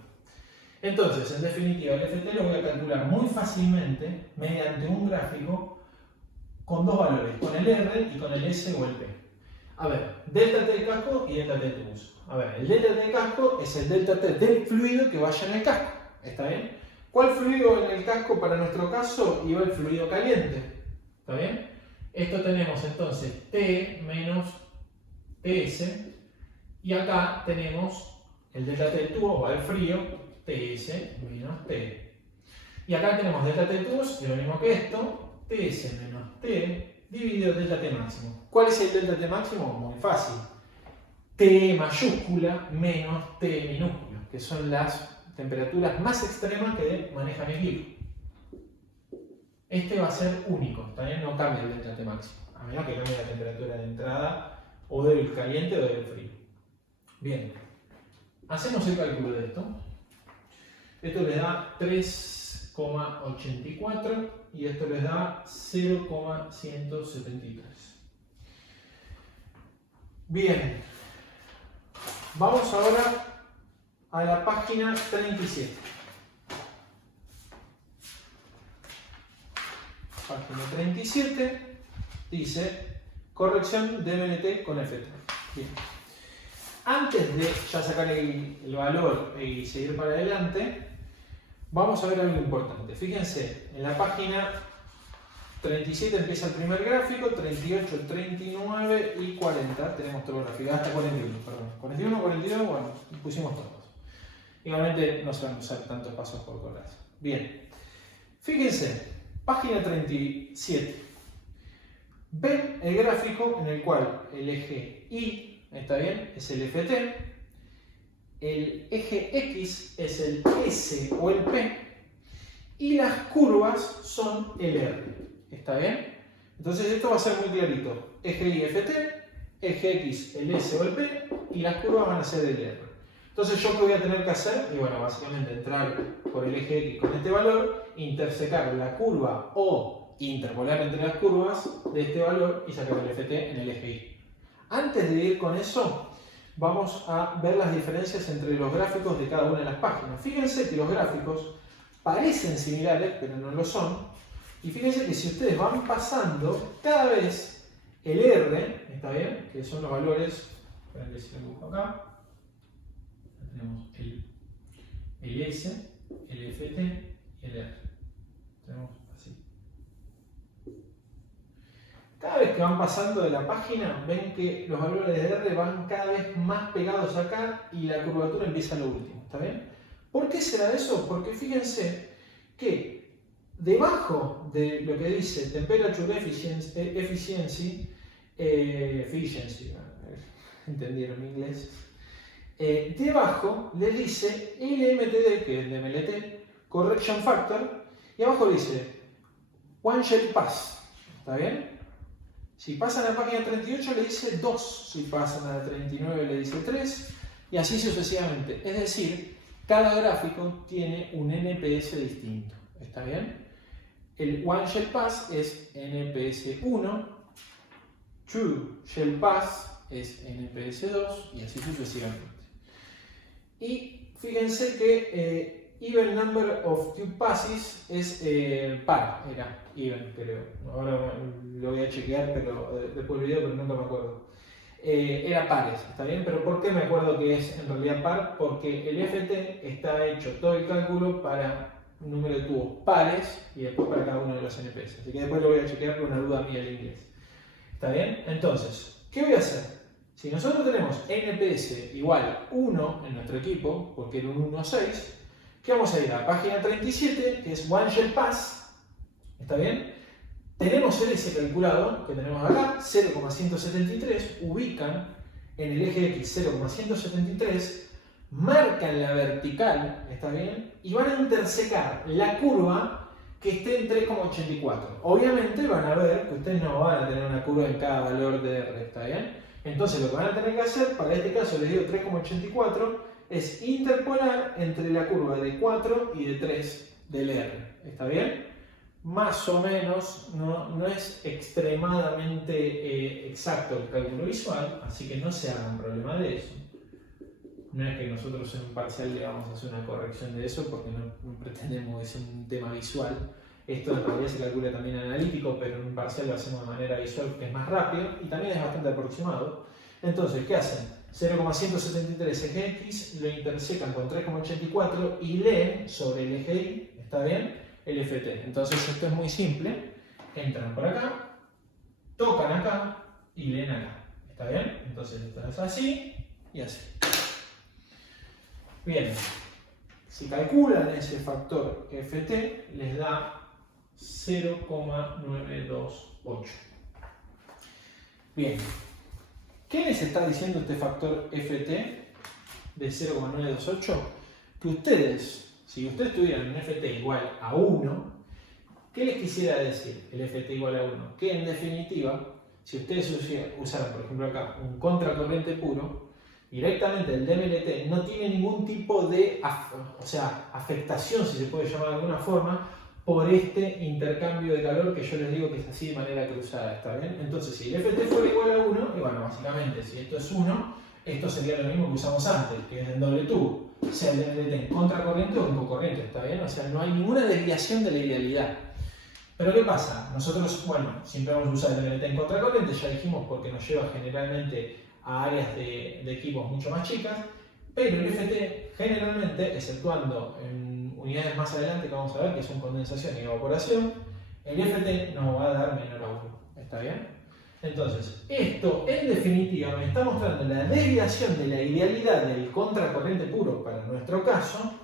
Entonces, en definitiva, el FT lo voy a calcular muy fácilmente mediante un gráfico con dos valores, con el R y con el S o el P. A ver, delta T de casco y delta T de tubos. A ver, el delta T de casco es el delta T del fluido que vaya en el casco. ¿Está bien? ¿Cuál fluido en el casco para nuestro caso? Iba el fluido caliente. ¿Está bien? Esto tenemos entonces T menos TS. Y acá tenemos el delta T del tubo, va al frío, TS menos T. Y acá tenemos delta T de tubos, que es lo mismo que esto, TS menos T dividido delta T máximo. ¿Cuál es el delta T máximo? Muy fácil. T mayúscula menos T minúscula, que son las temperaturas más extremas que maneja mi equipo. Este va a ser único, también no cambia el delta T máximo, a menos que cambie la temperatura de entrada o del caliente o del frío. Bien, hacemos el cálculo de esto. Esto les da 3,84 y esto les da 0,173. Bien, vamos ahora a la página 37. Página 37 dice corrección de BNT con FT. Bien. Antes de ya sacar el valor y seguir para adelante, vamos a ver algo importante. Fíjense, en la página 37 empieza el primer gráfico, 38, 39 y 40 tenemos todo gráfico, hasta 41, perdón. 41, 42, bueno, pusimos todos. Igualmente no se van a usar tantos pasos por correr. Bien, fíjense, página 37. Ven el gráfico en el cual el eje Y, ¿está bien?, es el FT, el eje X es el S o el P y las curvas son el R. ¿Está bien? Entonces esto va a ser muy clarito. Eje Y, FT, eje X, el S o el P y las curvas van a ser el R. Entonces yo qué voy a tener que hacer, y bueno, básicamente entrar por el eje X con este valor, intersecar la curva o interpolar entre las curvas de este valor y sacar el FT en el eje Y. Antes de ir con eso, vamos a ver las diferencias entre los gráficos de cada una de las páginas. Fíjense que los gráficos parecen similares, pero no lo son. Y fíjense que si ustedes van pasando, cada vez el R, ¿está bien? Que son los valores, esperen que si lo busco acá, tenemos el S, el FT y el R. Tenemos así. Cada vez que van pasando de la página, ven que los valores de R van cada vez más pegados acá y la curvatura empieza a lo último, ¿está bien? ¿Por qué será eso? Porque fíjense que debajo de lo que dice Temperature Efficiency, entendieron en inglés, debajo le dice LMTD, que es de MLT, Correction Factor, y abajo le dice One Shell Pass, ¿está bien? Si pasan a la página 38 le dice 2, si pasan a la 39 le dice 3, y así sucesivamente. Es decir, cada gráfico tiene un NPS distinto, ¿está bien? El One Shell Pass es NPS 1, Two Shell Pass es NPS 2, y así sucesivamente. Y fíjense que Even Number of Tube Passes es par, era even creo. Ahora lo voy a chequear pero, después del video, pero nunca me acuerdo. Era pares, ¿está bien? Pero ¿por qué me acuerdo que es en realidad par? Porque el FT está hecho todo el cálculo para un número de tubos pares y después para cada uno de los NPS. Así que después lo voy a chequear por una duda mía del inglés. ¿Está bien? Entonces, ¿qué voy a hacer? Si nosotros tenemos NPS igual 1 en nuestro equipo, porque era un 1.6, ¿qué vamos a ir? A la página 37, que es One Shell Pass, ¿está bien? Tenemos el S calculado, que tenemos acá, 0,173, ubican en el eje X 0,173, marcan la vertical, ¿está bien? Y van a intersecar la curva que esté en 3,84. Obviamente van a ver que ustedes no van a tener una curva en cada valor de R, ¿está bien? Entonces lo que van a tener que hacer, para este caso les digo 3,84, es interpolar entre la curva de 4 y de 3 del R, ¿está bien? Más o menos, no es extremadamente exacto el cálculo visual, así que no se hagan problema de eso. No es que nosotros en un parcial le vamos a hacer una corrección de eso porque no pretendemos que sea un tema visual. Esto en realidad se calcula también analítico, pero en un parcial lo hacemos de manera visual que es más rápido y también es bastante aproximado. Entonces, ¿qué hacen? 0,173 eje X, lo intersecan con 3,84 y leen sobre el eje Y, ¿está bien? El FT. Entonces esto es muy simple. Entran por acá, tocan acá y leen acá. ¿Está bien? Entonces esto es así y así. Bien, si calculan ese factor FT, les da 0,928. Bien, ¿qué les está diciendo este factor FT de 0,928? Que ustedes, si ustedes tuvieran un FT igual a 1, ¿qué les quisiera decir el FT igual a 1? Que en definitiva, si ustedes usaran, por ejemplo acá, un contracorriente puro, directamente el DMLT no tiene ningún tipo de afectación, si se puede llamar de alguna forma, por este intercambio de calor que yo les digo que es así de manera cruzada, ¿está bien? Entonces, si el FT fuera igual a 1, y bueno, básicamente, si esto es 1, esto sería lo mismo que usamos antes, que es el doble tubo, sea el DMLT en contracorriente o en cocorriente, ¿está bien? O sea, no hay ninguna desviación de la idealidad. Pero ¿qué pasa? Nosotros, bueno, siempre vamos a usar el DMLT en contracorriente, ya dijimos, porque nos lleva generalmente a áreas de equipos mucho más chicas, pero el FT generalmente, exceptuando en unidades más adelante que vamos a ver, que son condensación y evaporación, el FT nos va a dar menor a 1, ¿está bien? Entonces, esto en definitiva me está mostrando la desviación de la idealidad del contracorriente puro para nuestro caso,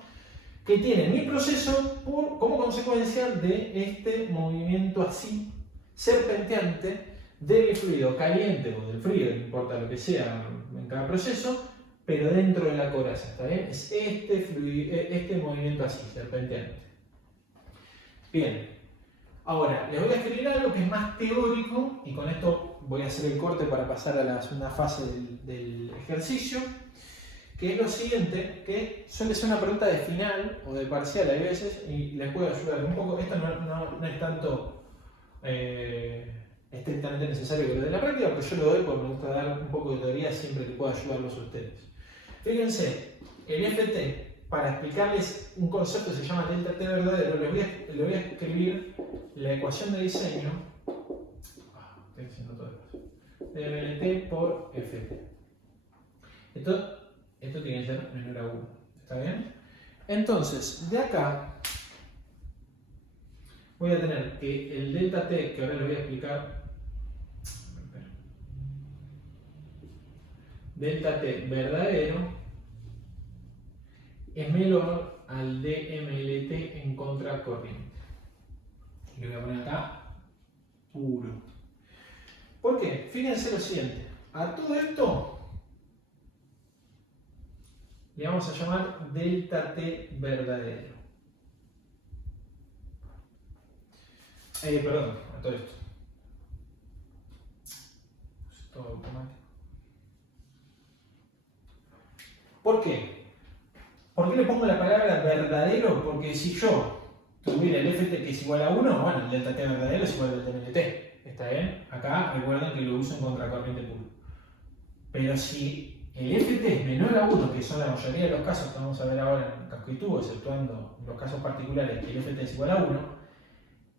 que tiene mi proceso como consecuencia de este movimiento así, serpenteante, de mi fluido caliente o del frío, no importa lo que sea en cada proceso, pero dentro de la coraza, ¿está bien? Es este movimiento así, serpenteante. Bien, ahora les voy a escribir algo que es más teórico y con esto voy a hacer el corte para pasar a la segunda fase del ejercicio, que es lo siguiente, que suele ser una pregunta de final o de parcial a veces y les puedo ayudar un poco. Esto no es tanto estrictamente necesario que lo de la práctica, pero yo lo doy porque me gusta dar un poco de teoría siempre que pueda ayudarlos a ustedes. Fíjense, el FT, para explicarles un concepto se llama delta T verdadero, les voy a escribir la ecuación de diseño. Estoy haciendo todo esto. DMLT por FT. Esto tiene que ser menor a 1. ¿Está bien? Entonces, de acá voy a tener que el delta T, que ahora lo voy a explicar, delta T verdadero es menor al DMLT en contracorriente. Le voy a poner acá puro. ¿Por qué? Fíjense lo siguiente. A todo esto le vamos a llamar delta T verdadero. Perdón, a todo esto. Es todo automático. ¿Por qué? ¿Por qué le pongo la palabra verdadero? Porque si yo tuviera el FT que es igual a 1, bueno, el delta T verdadero es igual al DMLT. ¿Está bien? Acá recuerden que lo uso en contracorriente puro. Pero si el FT es menor a 1, que son la mayoría de los casos que vamos a ver ahora en casco y tubo, exceptuando los casos particulares que el FT es igual a 1,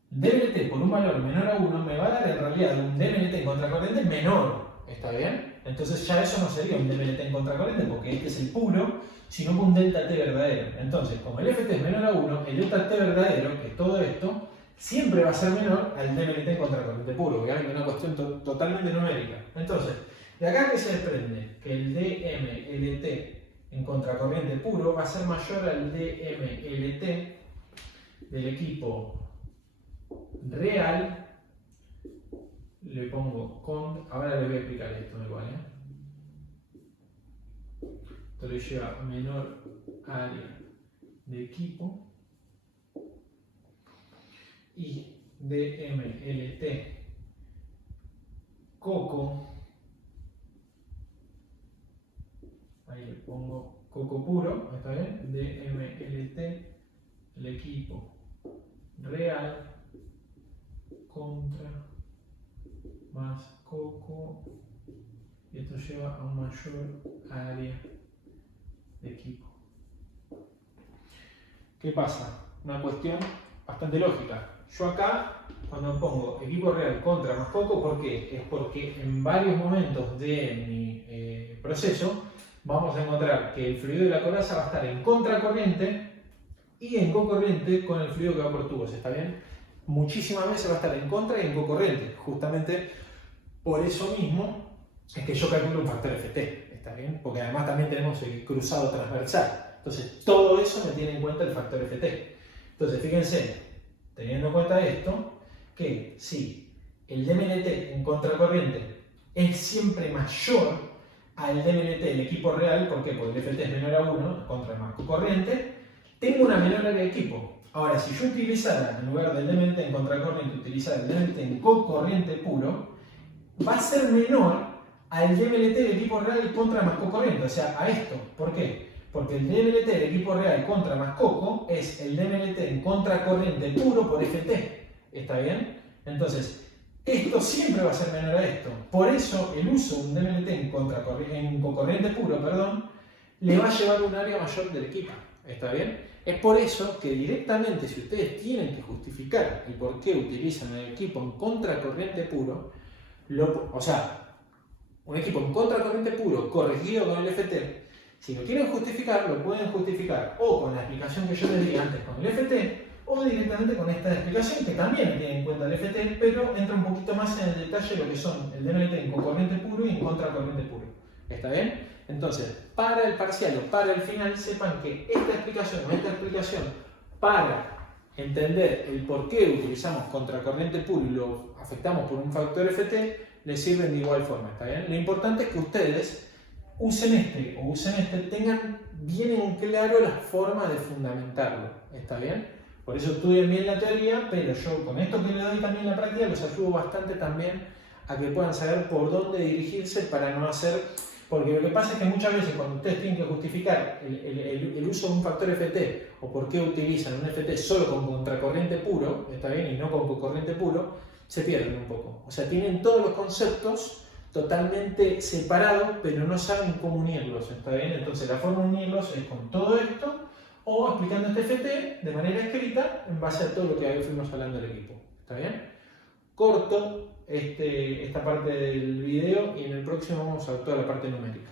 DMLT por un valor menor a 1 me va a dar en realidad un DMLT en contracorriente menor. ¿Está bien? Entonces ya eso no sería un DMLT en contracorriente porque este es el puro, sino que un delta T verdadero. Entonces, como el FT es menor a 1, el delta T verdadero, que es todo esto, siempre va a ser menor al DMLT en contracorriente puro, que es una cuestión totalmente numérica. Entonces, de acá que se desprende que el DMLT en contracorriente puro va a ser mayor al DMLT del equipo real. Le pongo con, ahora le voy a explicar esto igual, Esto le lleva a menor área de equipo y DMLT coco, ahí le pongo coco puro, ¿está bien? DMLT el equipo real contra más coco, y esto lleva a un mayor área de equipo. ¿Qué pasa? Una cuestión bastante lógica. Yo acá, cuando pongo equipo real contra más coco, ¿por qué? Es porque en varios momentos de mi proceso vamos a encontrar que el fluido de la coraza va a estar en contracorriente y en cocorriente con el fluido que va por tubos, ¿está bien? Muchísimas veces va a estar en contra y en cocorriente. Justamente por eso mismo es que yo calculo un factor FT, ¿está bien? Porque además también tenemos el cruzado transversal. Entonces todo eso me tiene en cuenta el factor FT. Entonces fíjense, teniendo en cuenta esto, que si el DMLT en contracorriente es siempre mayor al DMLT del equipo real, ¿por qué? Porque el FT es menor a 1 contra más cocorriente, tengo una menor área de equipo. Ahora, si yo utilizara, en lugar del DMLT en contracorriente, utilizar el DMLT en cocorriente puro, va a ser menor al DMLT del equipo real contra más cocorriente, o sea, a esto. ¿Por qué? Porque el DMLT del equipo real contra más coco es el DMLT en contracorriente puro por FT. ¿Está bien? Entonces, esto siempre va a ser menor a esto. Por eso, el uso de un DMLT en cocorriente puro, le va a llevar un área mayor del equipo. ¿Está bien? Es por eso que directamente, si ustedes tienen que justificar el por qué utilizan el equipo en contracorriente puro, o sea, un equipo en contracorriente puro corregido con el FT, si lo quieren justificar, lo pueden justificar o con la explicación que yo les di antes con el FT, o directamente con esta explicación que también tiene en cuenta el FT, pero entra un poquito más en el detalle de lo que son el DMLT en cocorriente puro y en contracorriente puro. ¿Está bien? Entonces, para el parcial o para el final, sepan que esta explicación para entender el por qué utilizamos contracorriente puro y lo afectamos por un factor FT, les sirven de igual forma, ¿está bien? Lo importante es que ustedes usen este, tengan bien en claro la forma de fundamentarlo, ¿está bien? Por eso estudien bien la teoría, pero yo con esto que les doy también en la práctica los ayudo bastante también a que puedan saber por dónde dirigirse para no hacer... Porque lo que pasa es que muchas veces cuando ustedes tienen que justificar el uso de un factor FT o por qué utilizan un FT solo con contracorriente puro, ¿está bien? Y no con cocorriente puro, se pierden un poco. O sea, tienen todos los conceptos totalmente separados, pero no saben cómo unirlos, ¿está bien? Entonces la forma de unirlos es con todo esto o explicando este FT de manera escrita en base a todo lo que hoy fuimos hablando del equipo, ¿está bien? Corto. esta parte del video y en el próximo vamos a toda la parte numérica.